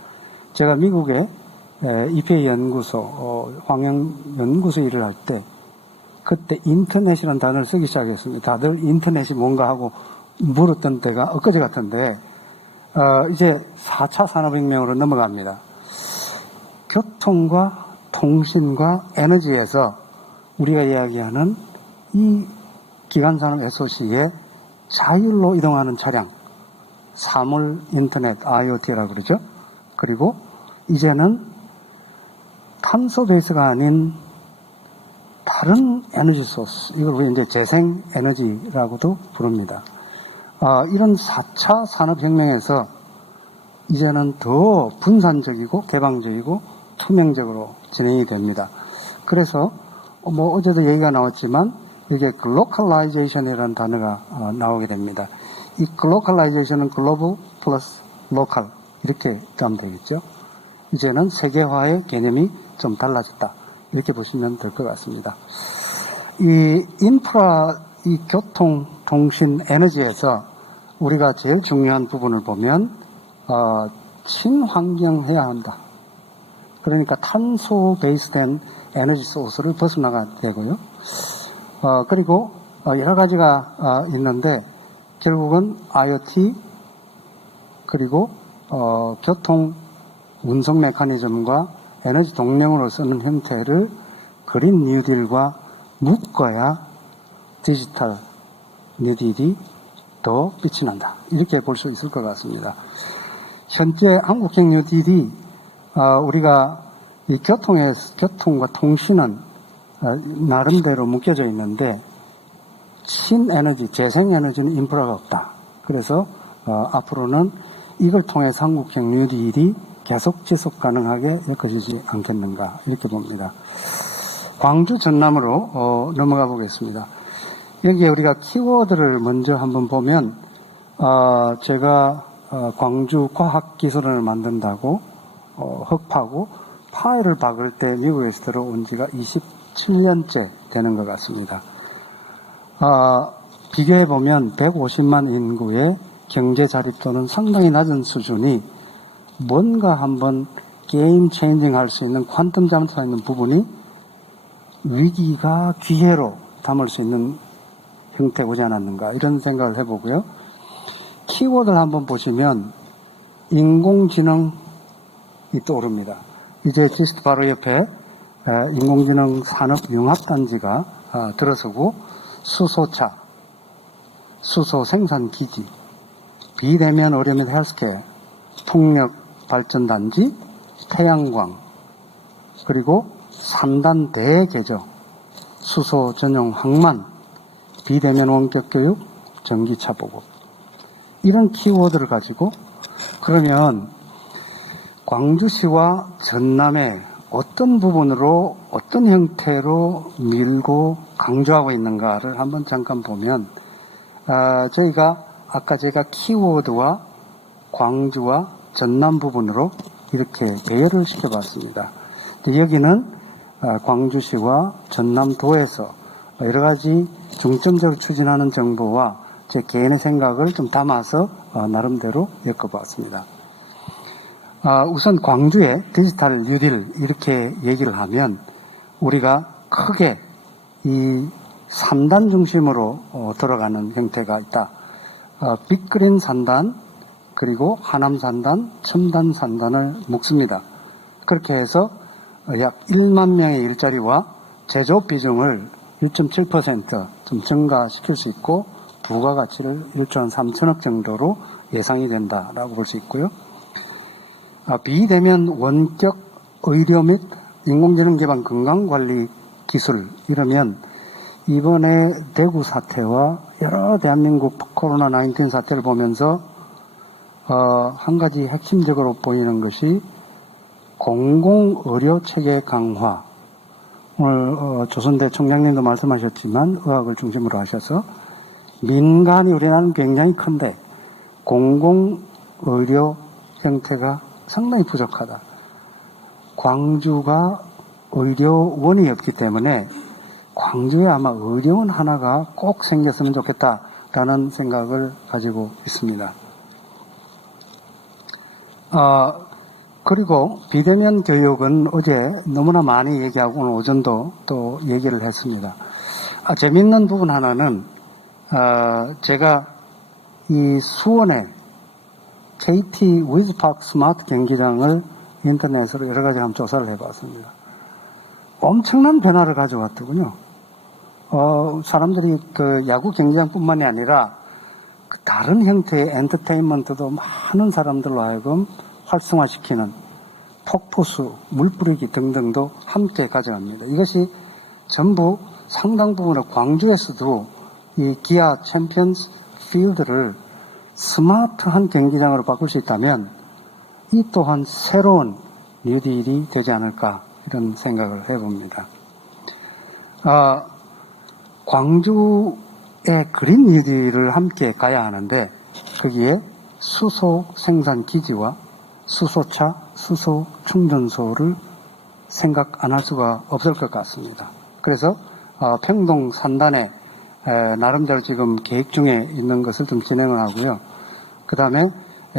제가 미국에 EPA 연구소, 환경연구소 일을 할 때 그때 인터넷이라는 단어를 쓰기 시작했습니다. 다들 인터넷이 뭔가 하고 물었던 때가 엊그제 같은데 이제 4차 산업혁명으로 넘어갑니다. 교통과 통신과 에너지에서 우리가 이야기하는 이 기간산업 SOC에 자율로 이동하는 차량, 사물 인터넷 IoT라고 그러죠. 그리고 이제는 탄소 베이스가 아닌 다른 에너지 소스, 이걸 우리 이제 재생 에너지라고도 부릅니다. 이런 4차 산업혁명에서 이제는 더 분산적이고 개방적이고 투명적으로 진행이 됩니다. 그래서 뭐 어제도 얘기가 나왔지만 이게 글로컬라이제이션이라는 단어가 나오게 됩니다. 이 글로컬라이제이션은 글로벌 플러스 로컬 이렇게 하면 되겠죠. 이제는 세계화의 개념이 좀 달라졌다. 이렇게 보시면 될 것 같습니다. 이 인프라, 이 교통, 통신, 에너지에서 우리가 제일 중요한 부분을 보면 친환경해야 한다. 그러니까 탄소 베이스된 에너지 소스를 벗어나가야 되고요. 그리고 여러 가지가 있는데 결국은 IoT 그리고 교통 운송 메커니즘과 에너지 동력으로 쓰는 형태를 그린 뉴딜과 묶어야 디지털 뉴딜이 더 빛이 난다. 이렇게 볼 수 있을 것 같습니다. 현재 한국형 뉴딜이 우리가 이 교통과 통신은 나름대로 묶여져 있는데 신에너지, 재생에너지는 인프라가 없다. 그래서 앞으로는 이걸 통해서 한국형 뉴딜이 계속 지속 가능하게 엮어지지 않겠는가 이렇게 봅니다. 광주 전남으로 넘어가 보겠습니다. 여기에 우리가 키워드를 먼저 한번 보면 제가 광주 과학기술원을 만든다고 흡하고 파일을 박을 때 미국에서 들어온 지가 27년째 되는 것 같습니다. 비교해보면 150만 인구의 경제 자립도는 상당히 낮은 수준이 뭔가 한번 게임 체인징 할 수 있는 퀀텀 잠수 있는 부분이 위기가 기회로 담을 수 있는 형태에 오지 않았는가 이런 생각을 해보고요. 키워드를 한번 보시면 인공지능이 떠오릅니다. 이제 지스트 바로 옆에 인공지능 산업융합단지가 들어서고 수소차, 수소 생산기지, 비대면 의료및 헬스케어, 통력 발전단지, 태양광, 그리고 3단 대개조, 수소 전용 항만, 비대면 원격 교육, 전기차 보급. 이런 키워드를 가지고 그러면 광주시와 전남의 어떤 부분으로 어떤 형태로 밀고 강조하고 있는가를 한번 잠깐 보면 저희가 아까 제가 키워드와 광주와 전남 부분으로 이렇게 배열을 시켜봤습니다. 여기는 광주시와 전남도에서 여러 가지 중점적으로 추진하는 정보와 제 개인의 생각을 좀 담아서 나름대로 엮어봤습니다. 우선 광주의 디지털 뉴딜 이렇게 얘기를 하면 우리가 크게 이 3단 중심으로 들어가는 형태가 있다. 빅그린 3단, 그리고 하남 3단, 첨단 3단을 묶습니다. 그렇게 해서 약 1만 명의 일자리와 제조업 비중을 1.7% 좀 증가시킬 수 있고 부가가치를 1조 3천억 정도로 예상이 된다라고 볼 수 있고요. 비대면 원격 의료 및 인공지능 기반 건강관리 기술 이러면 이번에 대구 사태와 여러 대한민국 코로나19 사태를 보면서 한 가지 핵심적으로 보이는 것이 공공의료체계 강화. 오늘 조선대 총장님도 말씀하셨지만 의학을 중심으로 하셔서 민간이 우리나라는 굉장히 큰데 공공의료 형태가 상당히 부족하다. 광주가 의료원이 없기 때문에 광주에 아마 의료원 하나가 꼭 생겼으면 좋겠다라는 생각을 가지고 있습니다. 그리고 비대면 교육은 어제 너무나 많이 얘기하고 오늘 오전도 또 얘기를 했습니다. 재밌는 부분 하나는 제가 이 수원에 KT 위즈파크 스마트 경기장을 인터넷으로 여러 가지 한번 조사를 해봤습니다. 엄청난 변화를 가져왔더군요. 사람들이 그 야구 경기장뿐만이 아니라 그 다른 형태의 엔터테인먼트도 많은 사람들로 하여금 활성화시키는 폭포수, 물뿌리기 등등도 함께 가져갑니다. 이것이 전부 상당 부분으로 광주에서도 이 기아 챔피언스 필드를 스마트한 경기장으로 바꿀 수 있다면 이 또한 새로운 뉴딜이 되지 않을까 이런 생각을 해봅니다. 광주의 그린 뉴딜을 함께 가야 하는데 거기에 수소 생산 기지와 수소차, 수소 충전소를 생각 안 할 수가 없을 것 같습니다. 그래서 평동 산단에 나름대로 지금 계획 중에 있는 것을 좀 진행을 하고요. 그 다음에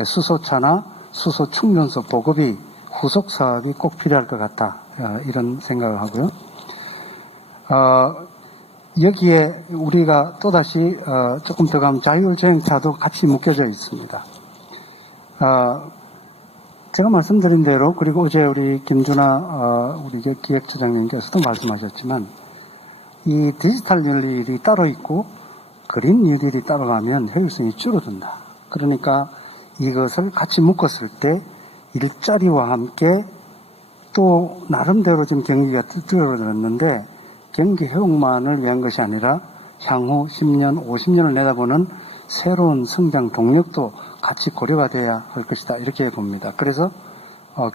수소차나 수소 충전소 보급이 후속 사업이 꼭 필요할 것 같다. 이런 생각을 하고요. 여기에 우리가 또다시 조금 더 가면 자율주행차도 같이 묶여져 있습니다. 제가 말씀드린 대로 그리고 어제 우리 김준하 우리 기획처장님께서도 말씀하셨지만 이 디지털 뉴딜이 따로 있고 그린 뉴딜이 따로 가면 효율성이 줄어든다. 그러니까 이것을 같이 묶었을 때 일자리와 함께 또 나름대로 지금 경기가 줄어들었는데 경기 회복만을 위한 것이 아니라 향후 10년, 50년을 내다보는 새로운 성장 동력도 같이 고려가 돼야 할 것이다. 이렇게 봅니다. 그래서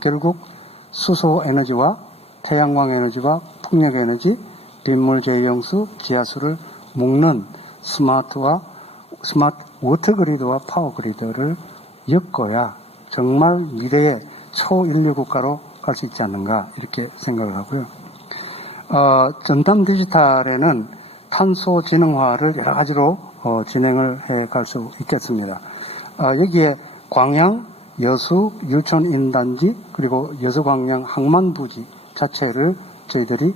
결국 수소 에너지와 태양광 에너지와 풍력 에너지, 빗물 재이용수, 기하수를 묶는 스마트 워터 그리드와 파워 그리드를 엮어야 정말 미래의 초인류 국가로 갈 수 있지 않는가 이렇게 생각을 하고요. 전담 디지털에는 탄소 진흥화를 여러 가지로 진행을 해 갈 수 있겠습니다. 여기에 광양, 여수, 율촌 인단지 그리고 여수광양 항만부지 자체를 저희들이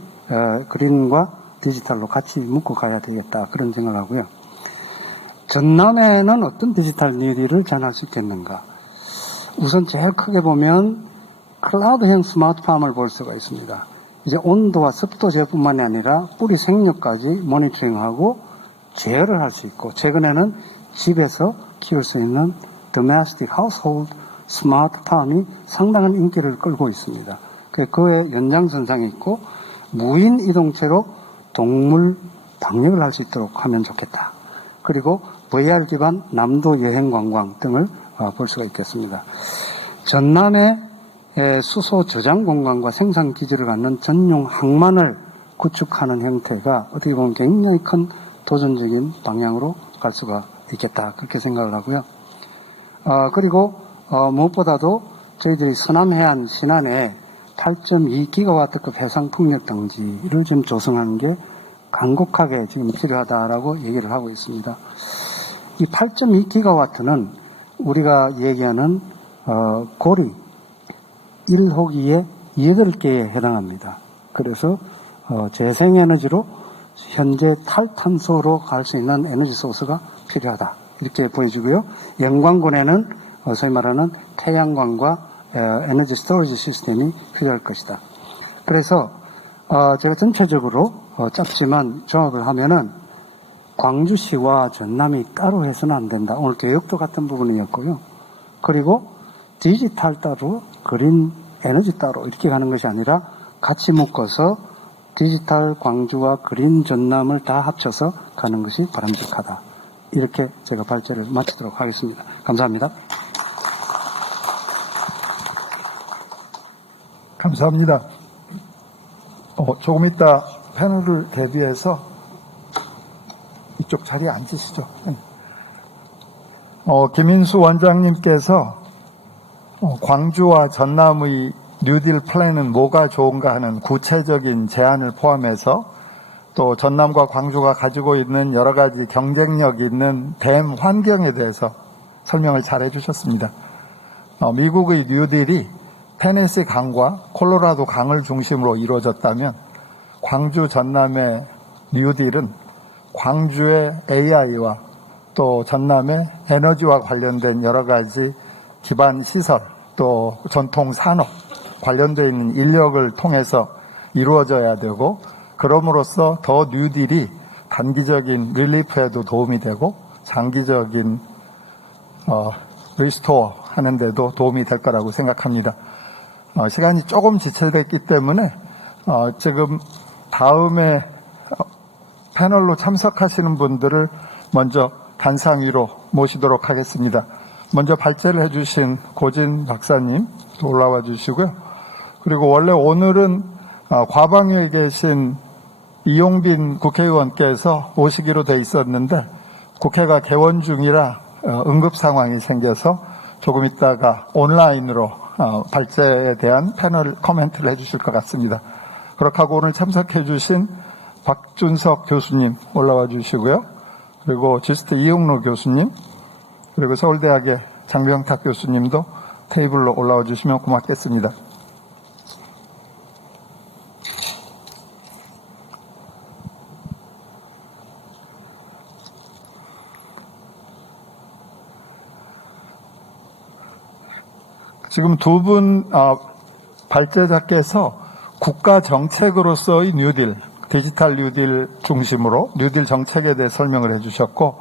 그린과 디지털로 같이 묶어 가야 되겠다 그런 생각을 하고요. 전남에는 어떤 디지털 뉴딜을 전할 수 있겠는가? 우선 제일 크게 보면 클라우드형 스마트팜을 볼 수가 있습니다. 이제 온도와 습도 제어뿐만이 아니라 뿌리 생육까지 모니터링하고 제어를 할 수 있고 최근에는 집에서 키울 수 있는 domestic household 스마트팜이 상당한 인기를 끌고 있습니다. 그의 연장선상에 있고 무인 이동체로 동물 방역을 할 수 있도록 하면 좋겠다. 그리고 VR 기반 남도 여행 관광 등을 볼 수가 있겠습니다. 전남에 수소 저장 공간과 생산 기지를 갖는 전용 항만을 구축하는 형태가 어떻게 보면 굉장히 큰 도전적인 방향으로 갈 수가 있겠다. 그렇게 생각을 하고요. 그리고 무엇보다도 저희들이 서남해안 신안에 8.2기가와트급 해상풍력 당지를 지금 조성하는 게 간곡하게 지금 필요하다라고 얘기를 하고 있습니다. 이 8.2기가와트는 우리가 얘기하는 고리 1호기에 8개에 해당합니다. 그래서 재생에너지로 현재 탈탄소로 갈 수 있는 에너지 소스가 필요하다. 이렇게 보여주고요. 영광군에는 소위 말하는 태양광과 에너지 스토리지 시스템이 필요할 것이다. 그래서 제가 전체적으로 짧지만 종합을 하면은 광주시와 전남이 따로 해서는 안 된다. 오늘 교육도 같은 부분이었고요. 그리고 디지털 따로, 그린 에너지 따로 이렇게 가는 것이 아니라 같이 묶어서 디지털 광주와 그린 전남을 다 합쳐서 가는 것이 바람직하다. 이렇게 제가 발제를 마치도록 하겠습니다. 감사합니다. 감사합니다. 조금 이따 패널을 대비해서 이쪽 자리에 앉으시죠. 김인수 원장님께서 광주와 전남의 뉴딜 플랜은 뭐가 좋은가 하는 구체적인 제안을 포함해서 또 전남과 광주가 가지고 있는 여러 가지 경쟁력 있는 댐 환경에 대해서 설명을 잘 해주셨습니다. 미국의 뉴딜이 테네시 강과 콜로라도 강을 중심으로 이루어졌다면 광주 전남의 뉴딜은 광주의 AI와 또 전남의 에너지와 관련된 여러 가지 기반 시설 또 전통 산업 관련되어 있는 인력을 통해서 이루어져야 되고 그럼으로써 더 뉴딜이 단기적인 릴리프에도 도움이 되고 장기적인 리스토어 하는 데도 도움이 될 거라고 생각합니다. 시간이 조금 지체됐기 때문에 지금 다음에 패널로 참석하시는 분들을 먼저 단상 위로 모시도록 하겠습니다. 먼저 발제를 해주신 고진 박사님 올라와 주시고요. 그리고 원래 오늘은 과방위에 계신 이용빈 국회의원께서 오시기로 돼 있었는데 국회가 개원 중이라 응급 상황이 생겨서 조금 있다가 온라인으로 발제에 대한 패널 코멘트를 해주실 것 같습니다. 그렇게 하고 오늘 참석해 주신 박준석 교수님 올라와 주시고요. 그리고 지스트 이용로 교수님 그리고 서울대학의 장병탁 교수님도 테이블로 올라와 주시면 고맙겠습니다. 지금 두 분 발제자께서 국가 정책으로서의 뉴딜, 디지털 뉴딜 중심으로 뉴딜 정책에 대해 설명을 해주셨고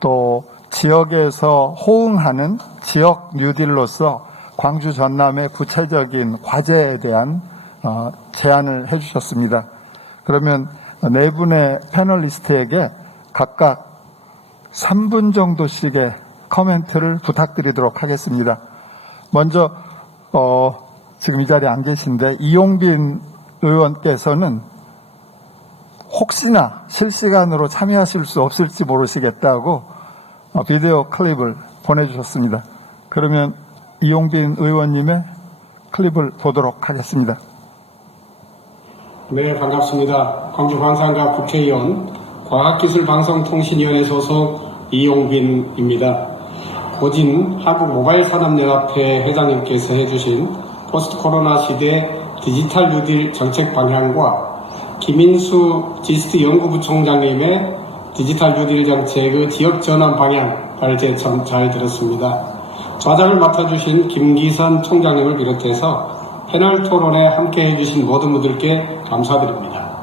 또 지역에서 호응하는 지역 뉴딜로서 광주 전남의 구체적인 과제에 대한 제안을 해주셨습니다. 그러면 네 분의 패널리스트에게 각각 3분 정도씩의 코멘트를 부탁드리도록 하겠습니다. 먼저 지금 이 자리에 안 계신데 이용빈 의원께서는 혹시나 실시간으로 참여하실 수 없을지 모르시겠다고 비디오 클립을 보내주셨습니다. 그러면 이용빈 의원님의 클립을 보도록 하겠습니다. 네, 반갑습니다. 광주 광산가 국회의원 과학기술방송통신위원회 소속 이용빈입니다. 고진 한국모바일산업연합회 회장님께서 해주신 포스트 코로나 시대 디지털 뉴딜 정책 방향과 김인수 지스트 연구부총장님의 디지털 뉴딜 정책의 지역 전환 방향을 참 잘 들었습니다. 좌장을 맡아주신 김기선 총장님을 비롯해서 패널 토론에 함께 해주신 모든 분들께 감사드립니다.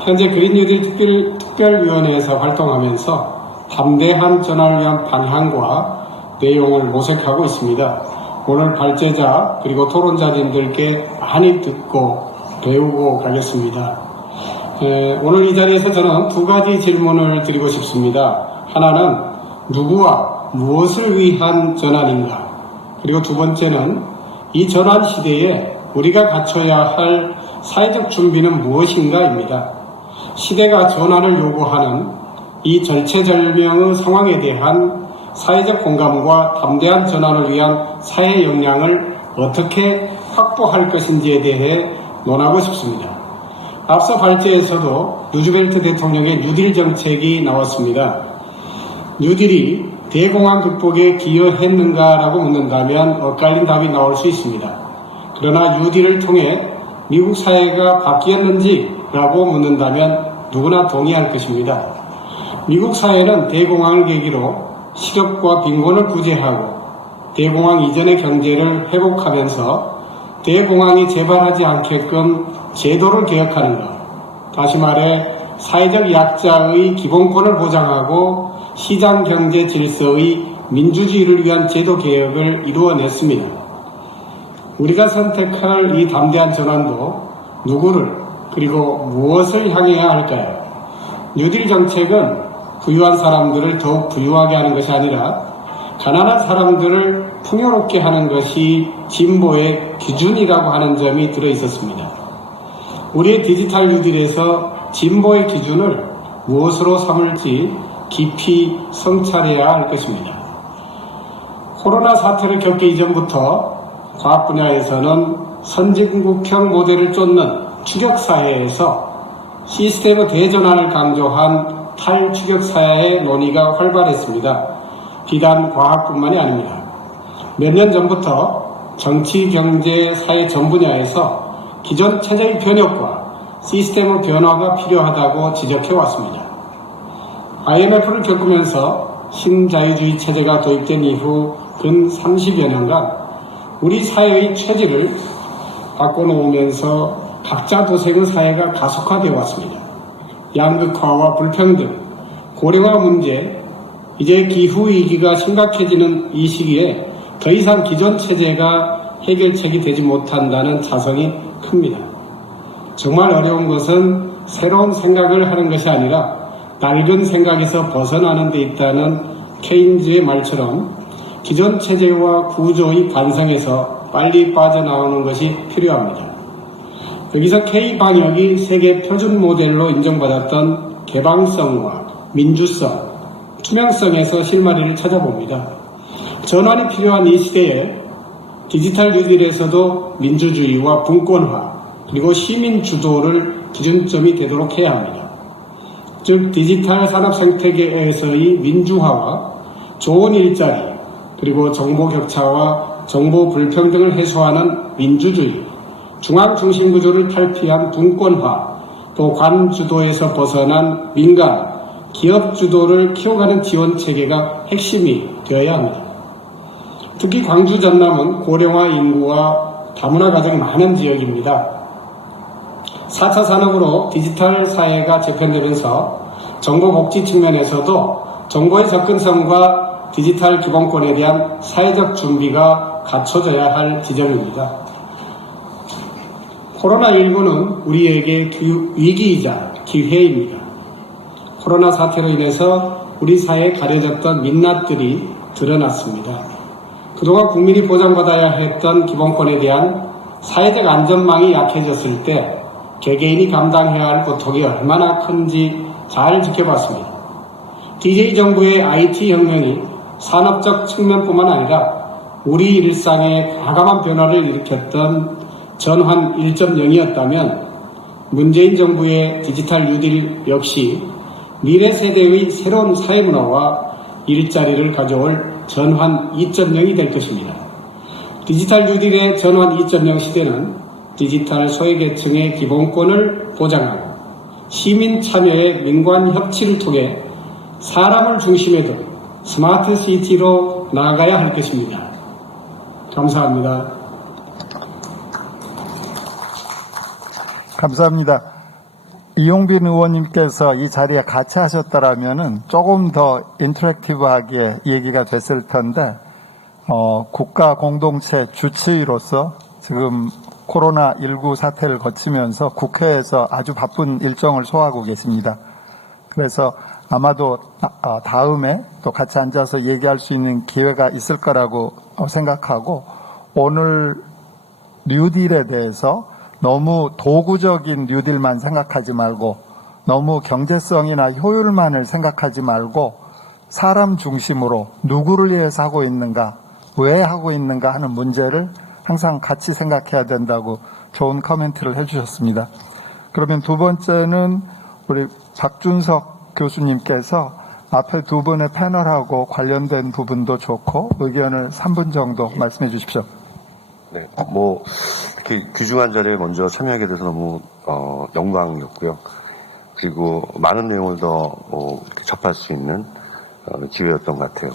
현재 그린 뉴딜 특별위원회에서 활동하면서 담대한 전환을 위한 방향과 내용을 모색하고 있습니다. 오늘 발제자 그리고 토론자님들께 많이 듣고 배우고 가겠습니다. 오늘 이 자리에서 저는 두 가지 질문을 드리고 싶습니다. 하나는 누구와 무엇을 위한 전환인가? 그리고 두 번째는 이 전환 시대에 우리가 갖춰야 할 사회적 준비는 무엇인가입니다. 시대가 전환을 요구하는 이 절체절명의 상황에 대한 사회적 공감과 담대한 전환을 위한 사회 역량을 어떻게 확보할 것인지에 대해 논하고 싶습니다. 앞서 발제에서도 루즈벨트 대통령의 뉴딜 정책이 나왔습니다. 뉴딜이 대공황 극복에 기여했는가라고 묻는다면 엇갈린 답이 나올 수 있습니다. 그러나 뉴딜을 통해 미국 사회가 바뀌었는지라고 묻는다면 누구나 동의할 것입니다. 미국 사회는 대공황을 계기로 실업과 빈곤을 구제하고 대공황 이전의 경제를 회복하면서 대공황이 재발하지 않게끔 제도를 개혁하는 것, 다시 말해 사회적 약자의 기본권을 보장하고 시장 경제 질서의 민주주의를 위한 제도 개혁을 이루어냈습니다. 우리가 선택할 이 담대한 전환도 누구를 그리고 무엇을 향해야 할까요? 뉴딜 정책은 부유한 사람들을 더욱 부유하게 하는 것이 아니라 가난한 사람들을 풍요롭게 하는 것이 진보의 기준이라고 하는 점이 들어있었습니다. 우리의 디지털 뉴딜에서 진보의 기준을 무엇으로 삼을지 깊이 성찰해야 할 것입니다. 코로나 사태를 겪기 이전부터 과학 분야에서는 선진국형 모델을 쫓는 추격사회에서 시스템의 대전환을 강조한 탈추격사회의 논의가 활발했습니다. 비단 과학뿐만이 아닙니다. 몇 년 전부터 정치, 경제, 사회 전 분야에서 기존 체제의 변혁과 시스템의 변화가 필요하다고 지적해왔습니다. IMF를 겪으면서 신자유주의 체제가 도입된 이후 근 30여 년간 우리 사회의 체질을 바꿔놓으면서 각자 도생의 사회가 가속화되어 왔습니다. 양극화와 불평등, 고령화 문제, 이제 기후위기가 심각해지는 이 시기에 더 이상 기존 체제가 해결책이 되지 못한다는 자성이 큽니다. 정말 어려운 것은 새로운 생각을 하는 것이 아니라 낡은 생각에서 벗어나는 데 있다는 케인즈의 말처럼 기존 체제와 구조의 관성에서 빨리 빠져나오는 것이 필요합니다. 여기서 K방역이 세계 표준 모델로 인정받았던 개방성과 민주성, 투명성에서 실마리를 찾아봅니다. 전환이 필요한 이 시대에 디지털 뉴딜에서도 민주주의와 분권화 그리고 시민 주도를 기준점이 되도록 해야 합니다. 즉 디지털 산업 생태계에서의 민주화와 좋은 일자리 그리고 정보 격차와 정보 불평등을 해소하는 민주주의, 중앙 중심 구조를 탈피한 분권화, 또 관 주도에서 벗어난 민간, 기업 주도를 키워가는 지원 체계가 핵심이 되어야 합니다. 특히 광주 전남은 고령화 인구와 다문화 가정이 많은 지역입니다. 4차 산업으로 디지털 사회가 재편되면서 정보복지 측면에서도 정보의 접근성과 디지털 기본권에 대한 사회적 준비가 갖춰져야 할 지점입니다. 코로나19는 우리에게 위기이자 기회입니다. 코로나 사태로 인해서 우리 사회에 가려졌던 민낯들이 드러났습니다. 그동안 국민이 보장받아야 했던 기본권에 대한 사회적 안전망이 약해졌을 때 개개인이 감당해야 할 고통이 얼마나 큰지 잘 지켜봤습니다. DJ 정부의 IT 혁명이 산업적 측면뿐만 아니라 우리 일상에 과감한 변화를 일으켰던 전환 1.0이었다면 문재인 정부의 디지털 뉴딜 역시 미래 세대의 새로운 사회문화와 일자리를 가져올 전환 2.0이 될 것입니다. 디지털 뉴딜의 전환 2.0 시대는 디지털 소외계층의 기본권을 보장하고 시민 참여의 민관 협치를 통해 사람을 중심에 둔 스마트 시티로 나아가야 할 것입니다. 감사합니다. 감사합니다. 이용빈 의원님께서 이 자리에 같이 하셨더라면은 조금 더 인터랙티브하게 얘기가 됐을 텐데, 국가 공동체 주치의로서 지금 코로나19 사태를 거치면서 국회에서 아주 바쁜 일정을 소화하고 계십니다. 그래서 아마도 다음에 또 같이 앉아서 얘기할 수 있는 기회가 있을 거라고 생각하고, 오늘 뉴딜에 대해서 너무 도구적인 뉴딜만 생각하지 말고 너무 경제성이나 효율만을 생각하지 말고 사람 중심으로 누구를 위해서 하고 있는가, 왜 하고 있는가 하는 문제를 항상 같이 생각해야 된다고 좋은 코멘트를 해주셨습니다. 그러면 두 번째는 우리 박준석 교수님께서 앞에 두 분의 패널하고 관련된 부분도 좋고 의견을 3분 정도 말씀해 주십시오. 네, 뭐 이렇게 귀중한 자리에 먼저 참여하게 돼서 너무 영광이었고요. 그리고 많은 내용을 더 접할 수 있는 기회였던 것 같아요.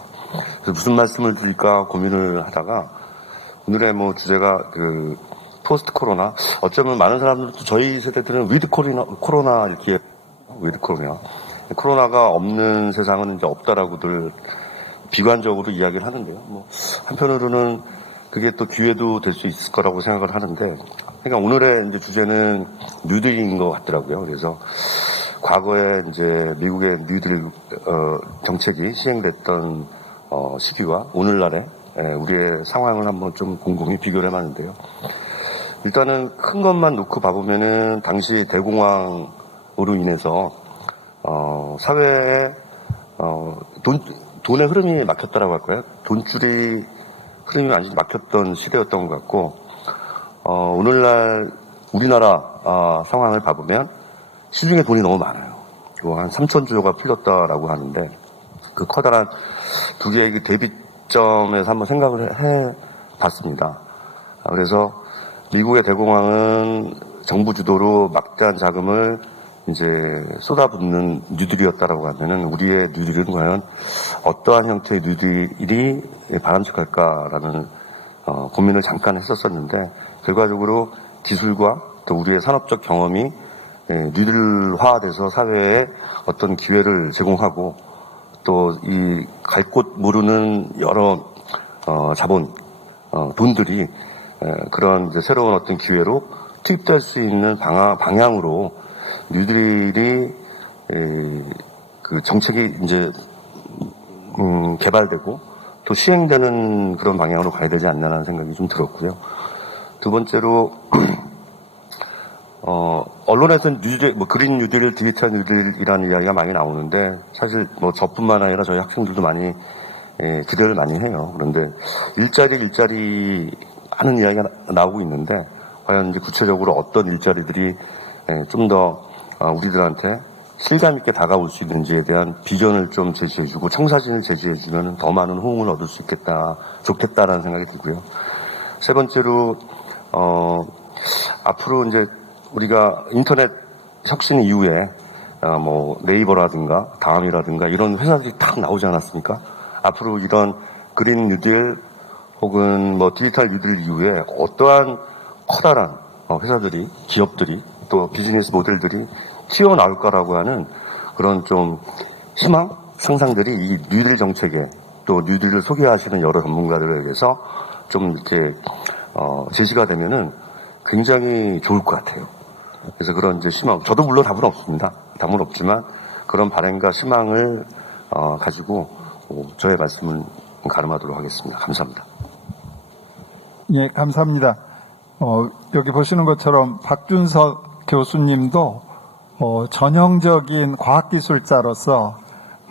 그래서 무슨 말씀을 드릴까 고민을 하다가 오늘의 뭐 주제가 그 포스트 코로나, 어쩌면 많은 사람들도 저희 세대들은 위드 코로나 이렇게 위드 코로나가 없는 세상은 이제 없다라고들 비관적으로 이야기를 하는데요. 뭐 한편으로는 그게 또 기회도 될 수 있을 거라고 생각을 하는데, 그러니까 오늘의 이제 주제는 뉴딜인 것 같더라고요. 그래서 과거에 이제 미국의 뉴딜 정책이 시행됐던 시기와 오늘날의 우리의 상황을 한번 좀 곰곰이 비교를 해봤는데요. 일단은 큰 것만 놓고 봐보면은 당시 대공황으로 인해서 사회에 돈의 흐름이 막혔다라고 할까요? 돈줄이 흐름이 완전히 막혔던 시대였던 것 같고, 오늘날 우리나라 상황을 봐보면 시중에 돈이 너무 많아요. 한 3,000조가 풀렸다라고 하는데, 그 커다란 두 개의 그 대비점에서 한번 생각을 해봤습니다. 그래서 미국의 대공황은 정부 주도로 막대한 자금을 이제 쏟아붓는 뉴딜이었다라고 하면은 우리의 뉴딜은 과연 어떠한 형태의 뉴딜이 바람직할까라는 고민을 잠깐 했었었는데, 결과적으로 기술과 또 우리의 산업적 경험이 뉴딜화돼서 사회에 어떤 기회를 제공하고 또 이 갈 곳 모르는 여러 자본 돈들이 그런 이제 새로운 어떤 기회로 투입될 수 있는 방향으로 뉴딜이 그 정책이 이제 개발되고 또 시행되는 그런 방향으로 가야 되지 않나라는 생각이 좀 들었고요. 두 번째로 언론에서는 뉴딜, 뭐 그린 뉴딜, 디지털 뉴딜이라는 이야기가 많이 나오는데, 사실 뭐 저뿐만 아니라 저희 학생들도 많이 기대를 많이 해요. 그런데 일자리 하는 이야기가 나오고 있는데, 과연 이제 구체적으로 어떤 일자리들이 좀 더 우리들한테 실감 있게 다가올 수 있는지에 대한 비전을 좀 제시해주고 청사진을 제시해주면 더 많은 호응을 얻을 수 있겠다, 좋겠다라는 생각이 들고요. 세 번째로 앞으로 이제 우리가 인터넷 혁신 이후에 뭐 네이버라든가 다음이라든가 이런 회사들이 딱 나오지 않았습니까? 앞으로 이런 그린 뉴딜 혹은 뭐 디지털 뉴딜 이후에 어떠한 커다란 회사들이, 기업들이 또 비즈니스 모델들이 튀어나올까라고 하는 그런 좀 희망, 상상들이 이 뉴딜 정책에 또 뉴딜을 소개하시는 여러 전문가들에 의해서 좀 이렇게 제시가 되면은 굉장히 좋을 것 같아요. 그래서 그런 이제 희망, 저도 물론 답은 없습니다. 답은 없지만 그런 바람과 희망을 가지고 저의 말씀을 가름하도록 하겠습니다. 감사합니다. 예, 감사합니다. 여기 보시는 것처럼 박준석 교수님도 전형적인 과학기술자로서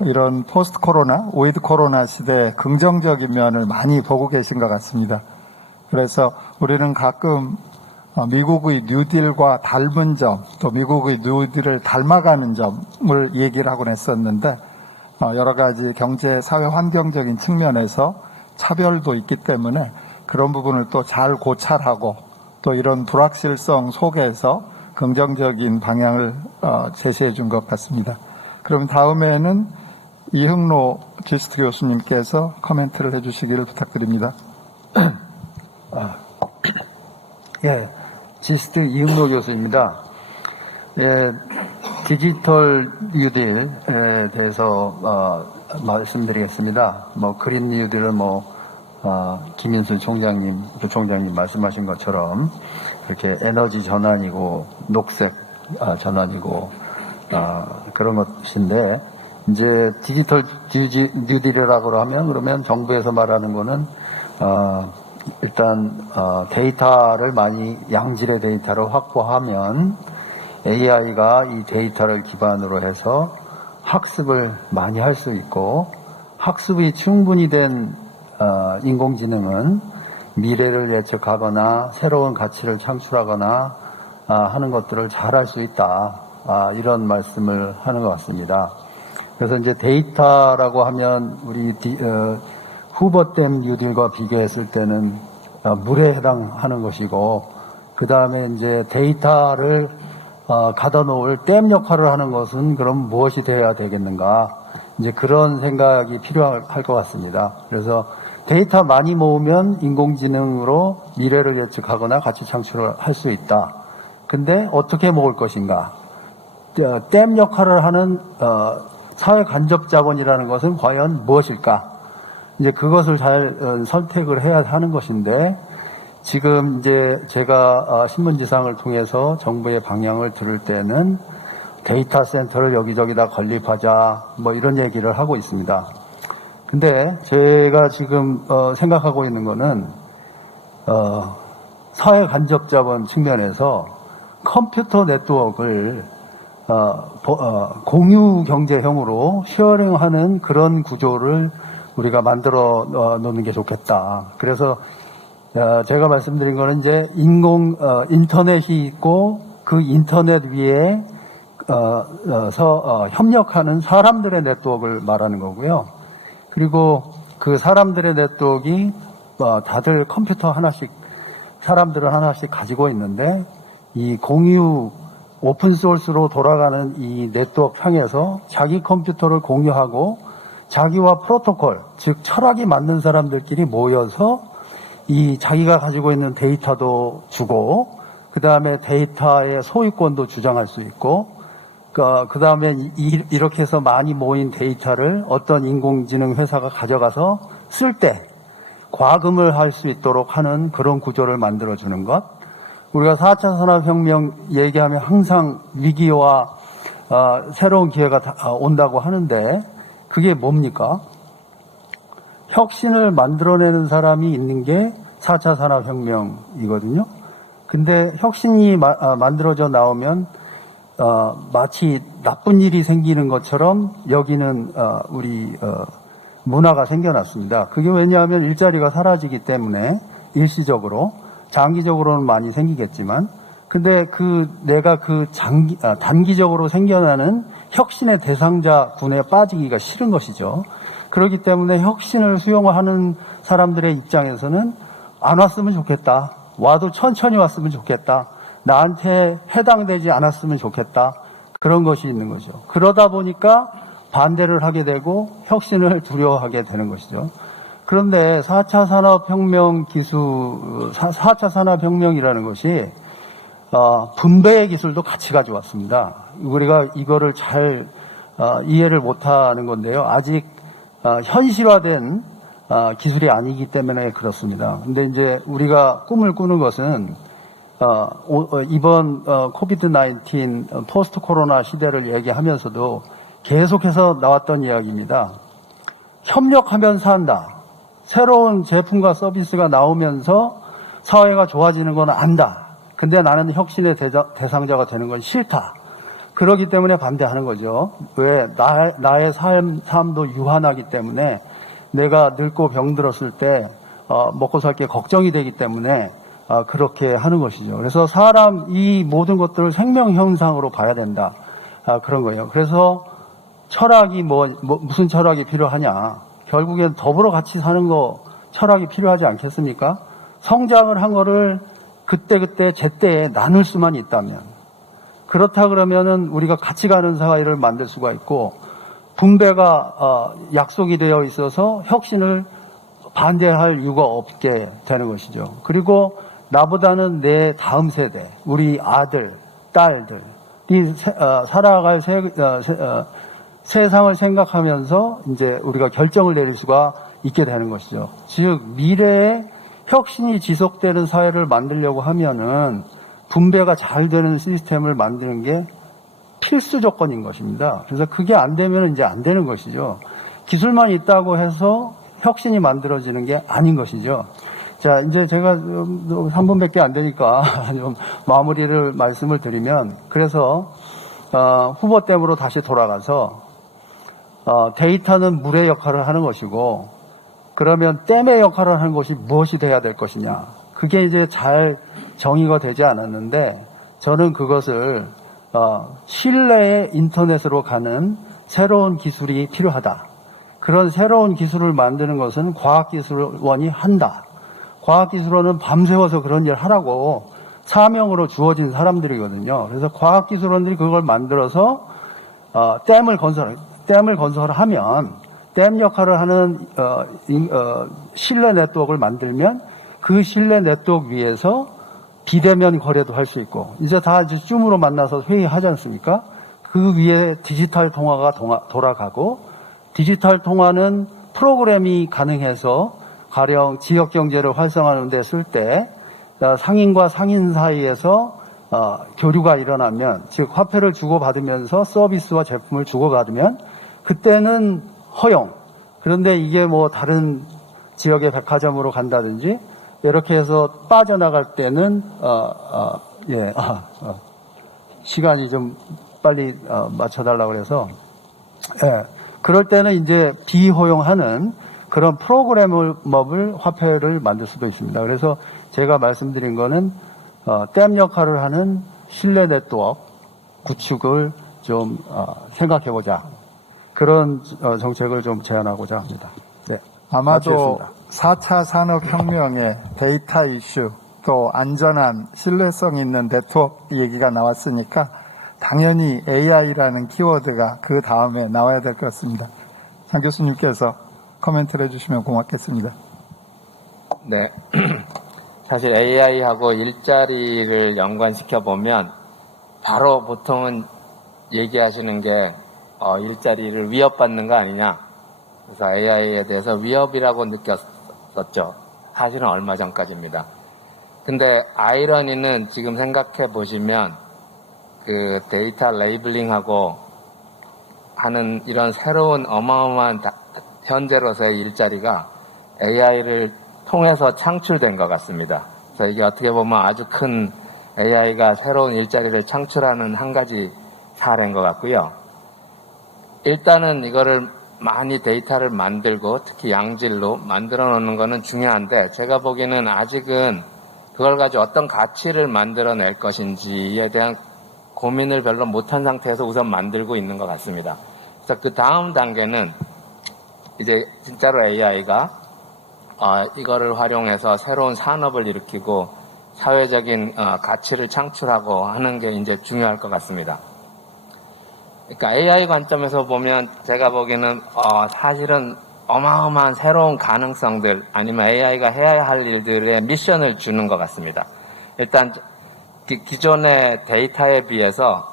이런 포스트 코로나, 위드 코로나 시대의 긍정적인 면을 많이 보고 계신 것 같습니다. 그래서 우리는 가끔 미국의 뉴딜과 닮은 점, 또 미국의 뉴딜을 닮아가는 점을 얘기를 하곤 했었는데, 여러 가지 경제, 사회 환경적인 측면에서 차별도 있기 때문에 그런 부분을 또 잘 고찰하고 또 이런 불확실성 속에서 긍정적인 방향을 제시해 준 것 같습니다. 그럼 다음에는 이흥로 지스트 교수님께서 코멘트를 해주시기를 부탁드립니다. 예, 지스트 이흥로 교수입니다. 예, 디지털 뉴딜에 대해서 말씀드리겠습니다. 뭐 그린 뉴딜은 김인수 총장님, 부총장님 말씀하신 것처럼 이렇게 에너지 전환이고 녹색 전환이고 그런 것인데, 이제 디지털 뉴딜이라고 하면 그러면 정부에서 말하는 거는 일단 데이터를 많이 양질의 데이터를 확보하면 AI가 이 데이터를 기반으로 해서 학습을 많이 할 수 있고, 학습이 충분히 된 인공지능은 미래를 예측하거나 새로운 가치를 창출하거나 하는 것들을 잘 할 수 있다, 이런 말씀을 하는 것 같습니다. 그래서 이제 데이터라고 하면 우리 후보댐 뉴딜과 비교했을 때는 물에 해당하는 것이고, 그 다음에 이제 데이터를 가다 놓을 댐 역할을 하는 것은 그럼 무엇이 돼야 되겠는가? 이제 그런 생각이 필요할 것 같습니다. 그래서 데이터 많이 모으면 인공지능으로 미래를 예측하거나 가치 창출을 할 수 있다. 근데 어떻게 모을 것인가? 댐 역할을 하는 사회 간접 자본이라는 것은 과연 무엇일까? 이제 그것을 잘 선택을 해야 하는 것인데, 지금 이제 제가 신문지상을 통해서 정부의 방향을 들을 때는 데이터 센터를 여기저기다 건립하자, 뭐 이런 얘기를 하고 있습니다. 근데 제가 지금 생각하고 있는 거는 사회 간접 자본 측면에서 컴퓨터 네트워크를 공유 경제형으로 쉐어링하는 그런 구조를 우리가 만들어 놓는 게 좋겠다. 그래서 제가 말씀드린 거는 이제 인터넷이 있고 그 인터넷 위에 협력하는 사람들의 네트워크를 말하는 거고요. 그리고 그 사람들의 네트워크가 다들 컴퓨터 하나씩, 사람들은 하나씩 가지고 있는데, 이 공유 오픈소스로 돌아가는 이 네트워크 향해서 자기 컴퓨터를 공유하고 자기와 프로토콜, 즉 철학이 맞는 사람들끼리 모여서 이 자기가 가지고 있는 데이터도 주고, 그 다음에 데이터의 소유권도 주장할 수 있고, 그 다음에 이렇게 해서 많이 모인 데이터를 어떤 인공지능 회사가 가져가서 쓸 때 과금을 할 수 있도록 하는 그런 구조를 만들어주는 것. 우리가 4차 산업혁명 얘기하면 항상 위기와 새로운 기회가 온다고 하는데, 그게 뭡니까? 혁신을 만들어내는 사람이 있는 게 4차 산업혁명이거든요. 근데 혁신이 만들어져 나오면 마치 나쁜 일이 생기는 것처럼 여기는 우리 문화가 생겨났습니다. 그게 왜냐하면 일자리가 사라지기 때문에 일시적으로, 장기적으로는 많이 생기겠지만, 근데 내가 단기적으로 생겨나는 혁신의 대상자군에 빠지기가 싫은 것이죠. 그렇기 때문에 혁신을 수용하는 사람들의 입장에서는 안 왔으면 좋겠다. 와도 천천히 왔으면 좋겠다. 나한테 해당되지 않았으면 좋겠다. 그런 것이 있는 거죠. 그러다 보니까 반대를 하게 되고 혁신을 두려워하게 되는 것이죠. 그런데 4차 산업혁명이라는 것이 분배의 기술도 같이 가져왔습니다. 우리가 이거를 잘 이해를 못하는 건데요. 아직 현실화된 기술이 아니기 때문에 그렇습니다. 근데 이제 우리가 꿈을 꾸는 것은 이번 코비드-19 포스트 코로나 시대를 얘기하면서도 계속해서 나왔던 이야기입니다. 협력하면서 한다. 새로운 제품과 서비스가 나오면서 사회가 좋아지는 건 안다. 근데 나는 혁신의 대상자가 되는 건 싫다. 그렇기 때문에 반대하는 거죠. 왜? 나의 삶도 유한하기 때문에, 내가 늙고 병들었을 때 먹고 살 게 걱정이 되기 때문에 그렇게 하는 것이죠. 그래서 이 모든 것들을 생명 현상으로 봐야 된다. 그런 거예요. 그래서 철학이 무슨 철학이 필요하냐? 결국엔 더불어 같이 사는 거 철학이 필요하지 않겠습니까? 성장을 한 거를 그때 제때에 나눌 수만 있다면, 그렇다 그러면은 우리가 같이 가는 사회를 만들 수가 있고, 분배가 약속이 되어 있어서 혁신을 반대할 이유가 없게 되는 것이죠. 그리고 나보다는 내 다음 세대, 우리 아들, 딸들이 살아갈 세상을 생각하면서 이제 우리가 결정을 내릴 수가 있게 되는 것이죠. 즉 미래에 혁신이 지속되는 사회를 만들려고 하면은 분배가 잘 되는 시스템을 만드는 게 필수 조건인 것입니다. 그래서 그게 안 되면 이제 안 되는 것이죠. 기술만 있다고 해서 혁신이 만들어지는 게 아닌 것이죠. 자, 이제 제가 3분밖에 안 되니까 좀 마무리를 말씀을 드리면, 그래서 후보댐으로 다시 돌아가서 데이터는 물의 역할을 하는 것이고, 그러면 댐의 역할을 하는 것이 무엇이 돼야 될 것이냐. 그게 이제 잘 정의가 되지 않았는데, 저는 그것을 실내의 인터넷으로 가는 새로운 기술이 필요하다. 그런 새로운 기술을 만드는 것은 과학기술원이 한다. 과학기술원은 밤새워서 그런 일 하라고 사명으로 주어진 사람들이거든요. 그래서 과학기술원들이 그걸 만들어서 댐을 건설하면 댐 역할을 하는 신뢰 네트워크를 만들면 그 신뢰 네트워크 위에서 비대면 거래도 할 수 있고 이제 다 줌으로 만나서 회의하지 않습니까? 그 위에 디지털 통화가 돌아가고 디지털 통화는 프로그램이 가능해서 가령 지역 경제를 활성화하는 데 쓸 때 상인과 상인 사이에서 교류가 일어나면 즉 화폐를 주고받으면서 서비스와 제품을 주고받으면 그때는 허용. 그런데 이게 뭐 다른 지역의 백화점으로 간다든지 이렇게 해서 빠져나갈 때는 시간이 좀 빨리 맞춰달라고 그래서 그럴 때는 이제 비허용하는 그런 프로그래머블 화폐를 만들 수도 있습니다. 그래서 제가 말씀드린 거는 댐 역할을 하는 신뢰 네트워크 구축을 좀 생각해보자. 그런 정책을 좀 제안하고자 합니다. 네. 아마도 마치겠습니다. 4차 산업혁명의 데이터 이슈 또 안전한 신뢰성 있는 네트워크 얘기가 나왔으니까 당연히 AI라는 키워드가 그 다음에 나와야 될 것 같습니다. 장 교수님께서 코멘트를 해주시면 고맙겠습니다. 네. 사실 AI하고 일자리를 연관시켜 보면 바로 보통은 얘기하시는 게 일자리를 위협받는 거 아니냐. 그래서 AI에 대해서 위협이라고 느꼈었죠. 사실은 얼마 전까지입니다. 근데 아이러니는 지금 생각해 보시면 그 데이터 레이블링하고 하는 이런 새로운 어마어마한 현재로서의 일자리가 AI를 통해서 창출된 것 같습니다. 그래서 이게 어떻게 보면 아주 큰 AI가 새로운 일자리를 창출하는 한 가지 사례인 것 같고요. 일단은 이거를 많이 데이터를 만들고 특히 양질로 만들어 놓는 거는 중요한데 제가 보기에는 아직은 그걸 가지고 어떤 가치를 만들어낼 것인지에 대한 고민을 별로 못한 상태에서 우선 만들고 있는 것 같습니다. 그래서 그 다음 단계는 이제 진짜로 AI가 이거를 활용해서 새로운 산업을 일으키고 사회적인 가치를 창출하고 하는 게 이제 중요할 것 같습니다. 그러니까 AI 관점에서 보면 제가 보기에는 사실은 어마어마한 새로운 가능성들 아니면 AI가 해야 할 일들의 미션을 주는 것 같습니다. 일단 기존의 데이터에 비해서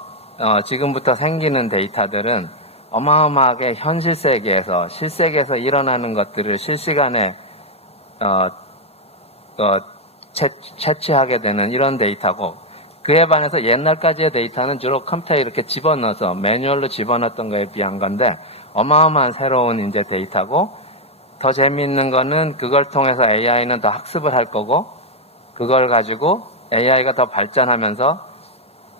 지금부터 생기는 데이터들은 어마어마하게 현실 세계에서 실세계에서 일어나는 것들을 실시간에 채취하게 되는 이런 데이터고 그에 반해서 옛날까지의 데이터는 주로 컴퓨터에 이렇게 집어넣어서 매뉴얼로 집어넣었던 거에 비한 건데 어마어마한 새로운 이제 데이터고 더 재미있는 거는 그걸 통해서 AI는 더 학습을 할 거고 그걸 가지고 AI가 더 발전하면서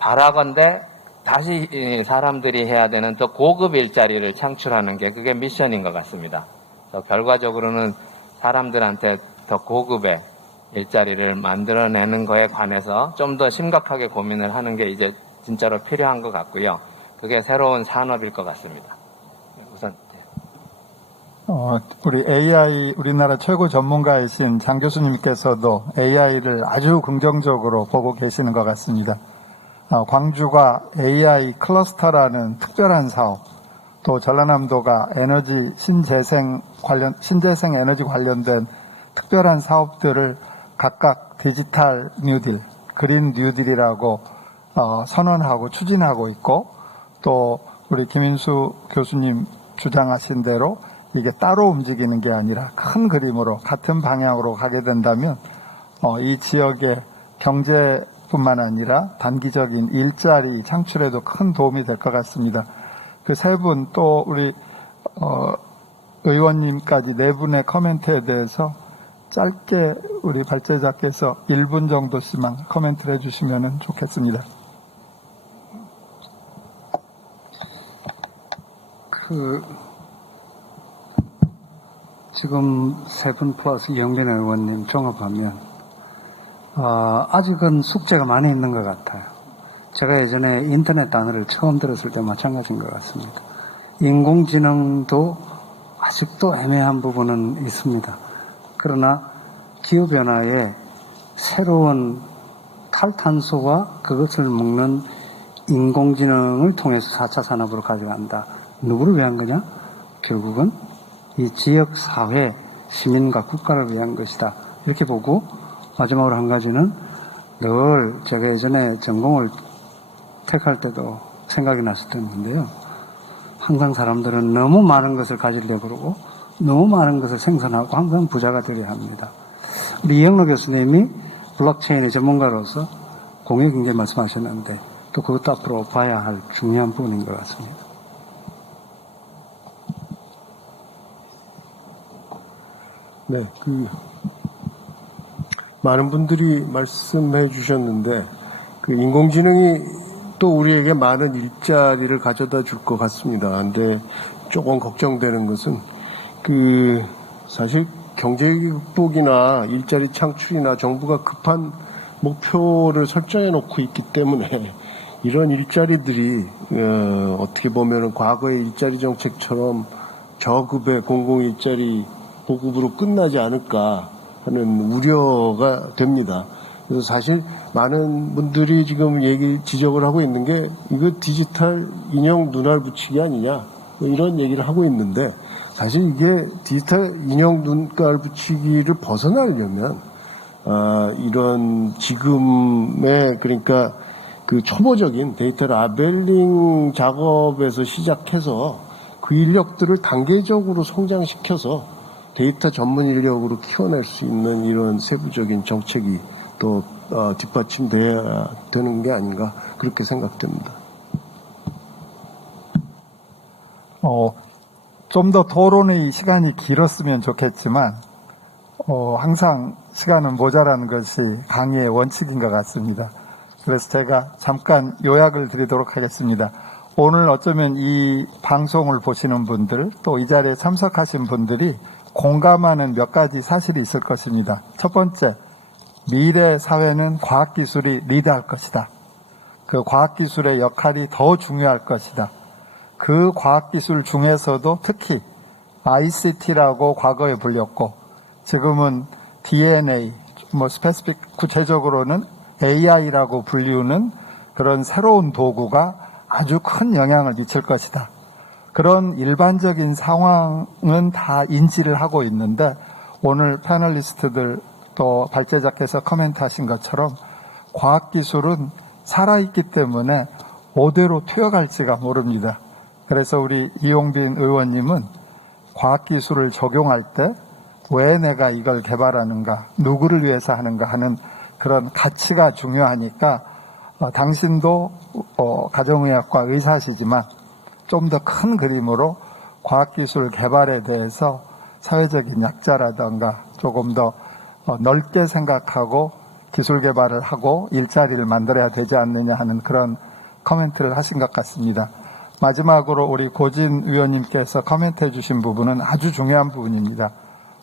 바라건대 다시 사람들이 해야 되는 더 고급 일자리를 창출하는 게 그게 미션인 것 같습니다. 그래서 결과적으로는 사람들한테 더 고급의 일자리를 만들어내는 거에 관해서 좀 더 심각하게 고민을 하는 게 이제 진짜로 필요한 것 같고요. 그게 새로운 산업일 것 같습니다. 우선 우리 AI 우리나라 최고 전문가이신 장 교수님께서도 AI를 아주 긍정적으로 보고 계시는 것 같습니다. 광주가 AI 클러스터라는 특별한 사업, 또 전라남도가 에너지 신재생 에너지 관련된 특별한 사업들을 각각 디지털 뉴딜, 그린 뉴딜이라고 선언하고 추진하고 있고 또 우리 김인수 교수님 주장하신 대로 이게 따로 움직이는 게 아니라 큰 그림으로 같은 방향으로 가게 된다면 이 지역의 경제뿐만 아니라 단기적인 일자리 창출에도 큰 도움이 될 것 같습니다. 그 세 분 또 우리 의원님까지 네 분의 코멘트에 대해서 짧게 우리 발제자께서 1분 정도씩만 코멘트를 해주시면 좋겠습니다. 지금 세 분 플러스 영빈 의원님 종합하면 아직은 숙제가 많이 있는 것 같아요. 제가 예전에 인터넷 단어를 처음 들었을 때 마찬가지인 것 같습니다. 인공지능도 아직도 애매한 부분은 있습니다. 그러나 기후변화에 새로운 탈탄소와 그것을 먹는 인공지능을 통해서 4차 산업으로 가져간다. 누구를 위한 거냐? 결국은 이 지역 사회, 시민과 국가를 위한 것이다. 이렇게 보고 마지막으로 한 가지는 늘 제가 예전에 전공을 택할 때도 생각이 났었던 건데요. 항상 사람들은 너무 많은 것을 가지려고 그러고 너무 많은 것을 생산하고 항상 부자가 되려 합니다. 우리 이영로 교수님이 블록체인의 전문가로서 공유경제 말씀하셨는데 또 그것도 앞으로 봐야 할 중요한 부분인 것 같습니다. 네, 많은 분들이 말씀해 주셨는데, 인공지능이 또 우리에게 많은 일자리를 가져다 줄 것 같습니다. 근데 조금 걱정되는 것은, 사실 경제 극복이나 일자리 창출이나 정부가 급한 목표를 설정해 놓고 있기 때문에 이런 일자리들이, 어떻게 보면 과거의 일자리 정책처럼 저급의 공공일자리 보급으로 끝나지 않을까 하는 우려가 됩니다. 그래서 사실 많은 분들이 지금 지적을 하고 있는 게 이거 디지털 인형 눈알 붙이기 아니냐 이런 얘기를 하고 있는데 사실 이게 디지털 인형 눈알 붙이기를 벗어나려면 이런 지금의 그러니까 그 초보적인 데이터 라벨링 작업에서 시작해서 그 인력들을 단계적으로 성장시켜서 데이터 전문 인력으로 키워낼 수 있는 이런 세부적인 정책이 또 뒷받침돼야 되는 게 아닌가 그렇게 생각됩니다. 좀 더 토론의 시간이 길었으면 좋겠지만 항상 시간은 모자라는 것이 강의의 원칙인 것 같습니다. 그래서 제가 잠깐 요약을 드리도록 하겠습니다. 오늘 어쩌면 이 방송을 보시는 분들 또 이 자리에 참석하신 분들이 공감하는 몇 가지 사실이 있을 것입니다. 첫 번째, 미래 사회는 과학기술이 리드할 것이다. 그 과학기술의 역할이 더 중요할 것이다. 그 과학기술 중에서도 특히 ICT라고 과거에 불렸고 지금은 DNA, 스페시픽 구체적으로는 AI라고 불리우는 그런 새로운 도구가 아주 큰 영향을 미칠 것이다. 그런 일반적인 상황은 다 인지를 하고 있는데 오늘 패널리스트들 또 발제자께서 코멘트하신 것처럼 과학기술은 살아있기 때문에 그대로 튀어갈지가 모릅니다. 그래서 우리 이용빈 의원님은 과학기술을 적용할 때 왜 내가 이걸 개발하는가, 누구를 위해서 하는가 하는 그런 가치가 중요하니까 당신도 가정의학과 의사시지만 좀 더 큰 그림으로 과학기술 개발에 대해서 사회적인 약자라든가 조금 더 넓게 생각하고 기술 개발을 하고 일자리를 만들어야 되지 않느냐 하는 그런 코멘트를 하신 것 같습니다. 마지막으로 우리 고진 위원님께서 코멘트해 주신 부분은 아주 중요한 부분입니다.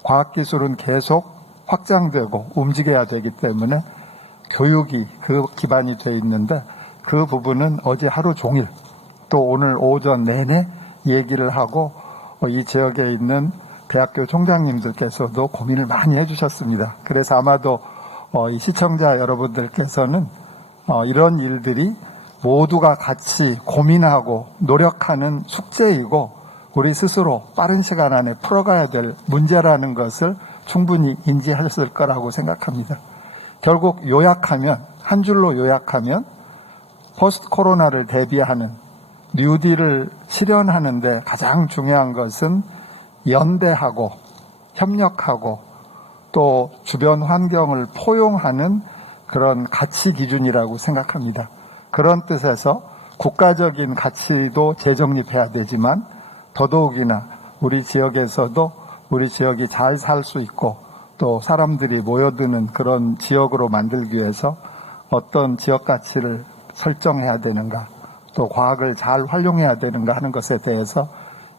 과학기술은 계속 확장되고 움직여야 되기 때문에 교육이 그 기반이 돼 있는데 그 부분은 어제 하루 종일 또 오늘 오전 내내 얘기를 하고 이 지역에 있는 대학교 총장님들께서도 고민을 많이 해주셨습니다. 그래서 아마도 이 시청자 여러분들께서는 이런 일들이 모두가 같이 고민하고 노력하는 숙제이고 우리 스스로 빠른 시간 안에 풀어가야 될 문제라는 것을 충분히 인지하셨을 거라고 생각합니다. 결국 요약하면 한 줄로 요약하면 포스트 코로나를 대비하는 뉴딜을 실현하는 데 가장 중요한 것은 연대하고 협력하고 또 주변 환경을 포용하는 그런 가치 기준이라고 생각합니다. 그런 뜻에서 국가적인 가치도 재정립해야 되지만 더더욱이나 우리 지역에서도 우리 지역이 잘 살 수 있고 또 사람들이 모여드는 그런 지역으로 만들기 위해서 어떤 지역 가치를 설정해야 되는가 또 과학을 잘 활용해야 되는가 하는 것에 대해서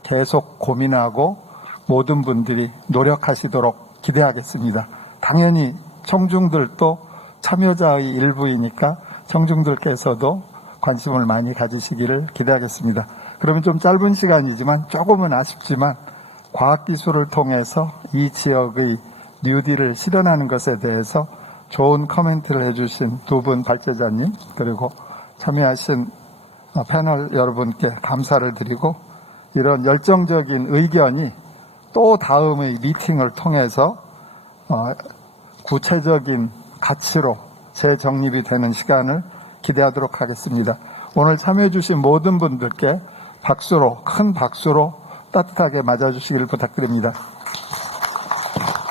계속 고민하고 모든 분들이 노력하시도록 기대하겠습니다. 당연히 청중들도 참여자의 일부이니까 청중들께서도 관심을 많이 가지시기를 기대하겠습니다. 그러면 좀 짧은 시간이지만 조금은 아쉽지만 과학기술을 통해서 이 지역의 뉴딜을 실현하는 것에 대해서 좋은 코멘트를 해주신 두 분 발제자님 그리고 참여하신 패널 여러분께 감사를 드리고 이런 열정적인 의견이 또 다음의 미팅을 통해서 구체적인 가치로 재정립이 되는 시간을 기대하도록 하겠습니다. 오늘 참여해 주신 모든 분들께 박수로 큰 박수로 따뜻하게 맞아주시기를 부탁드립니다.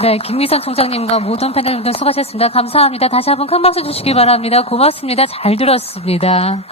네, 김미성 총장님과 모든 패널분들 수고하셨습니다. 감사합니다. 다시 한번 큰 박수 주시기 바랍니다. 고맙습니다. 잘 들었습니다.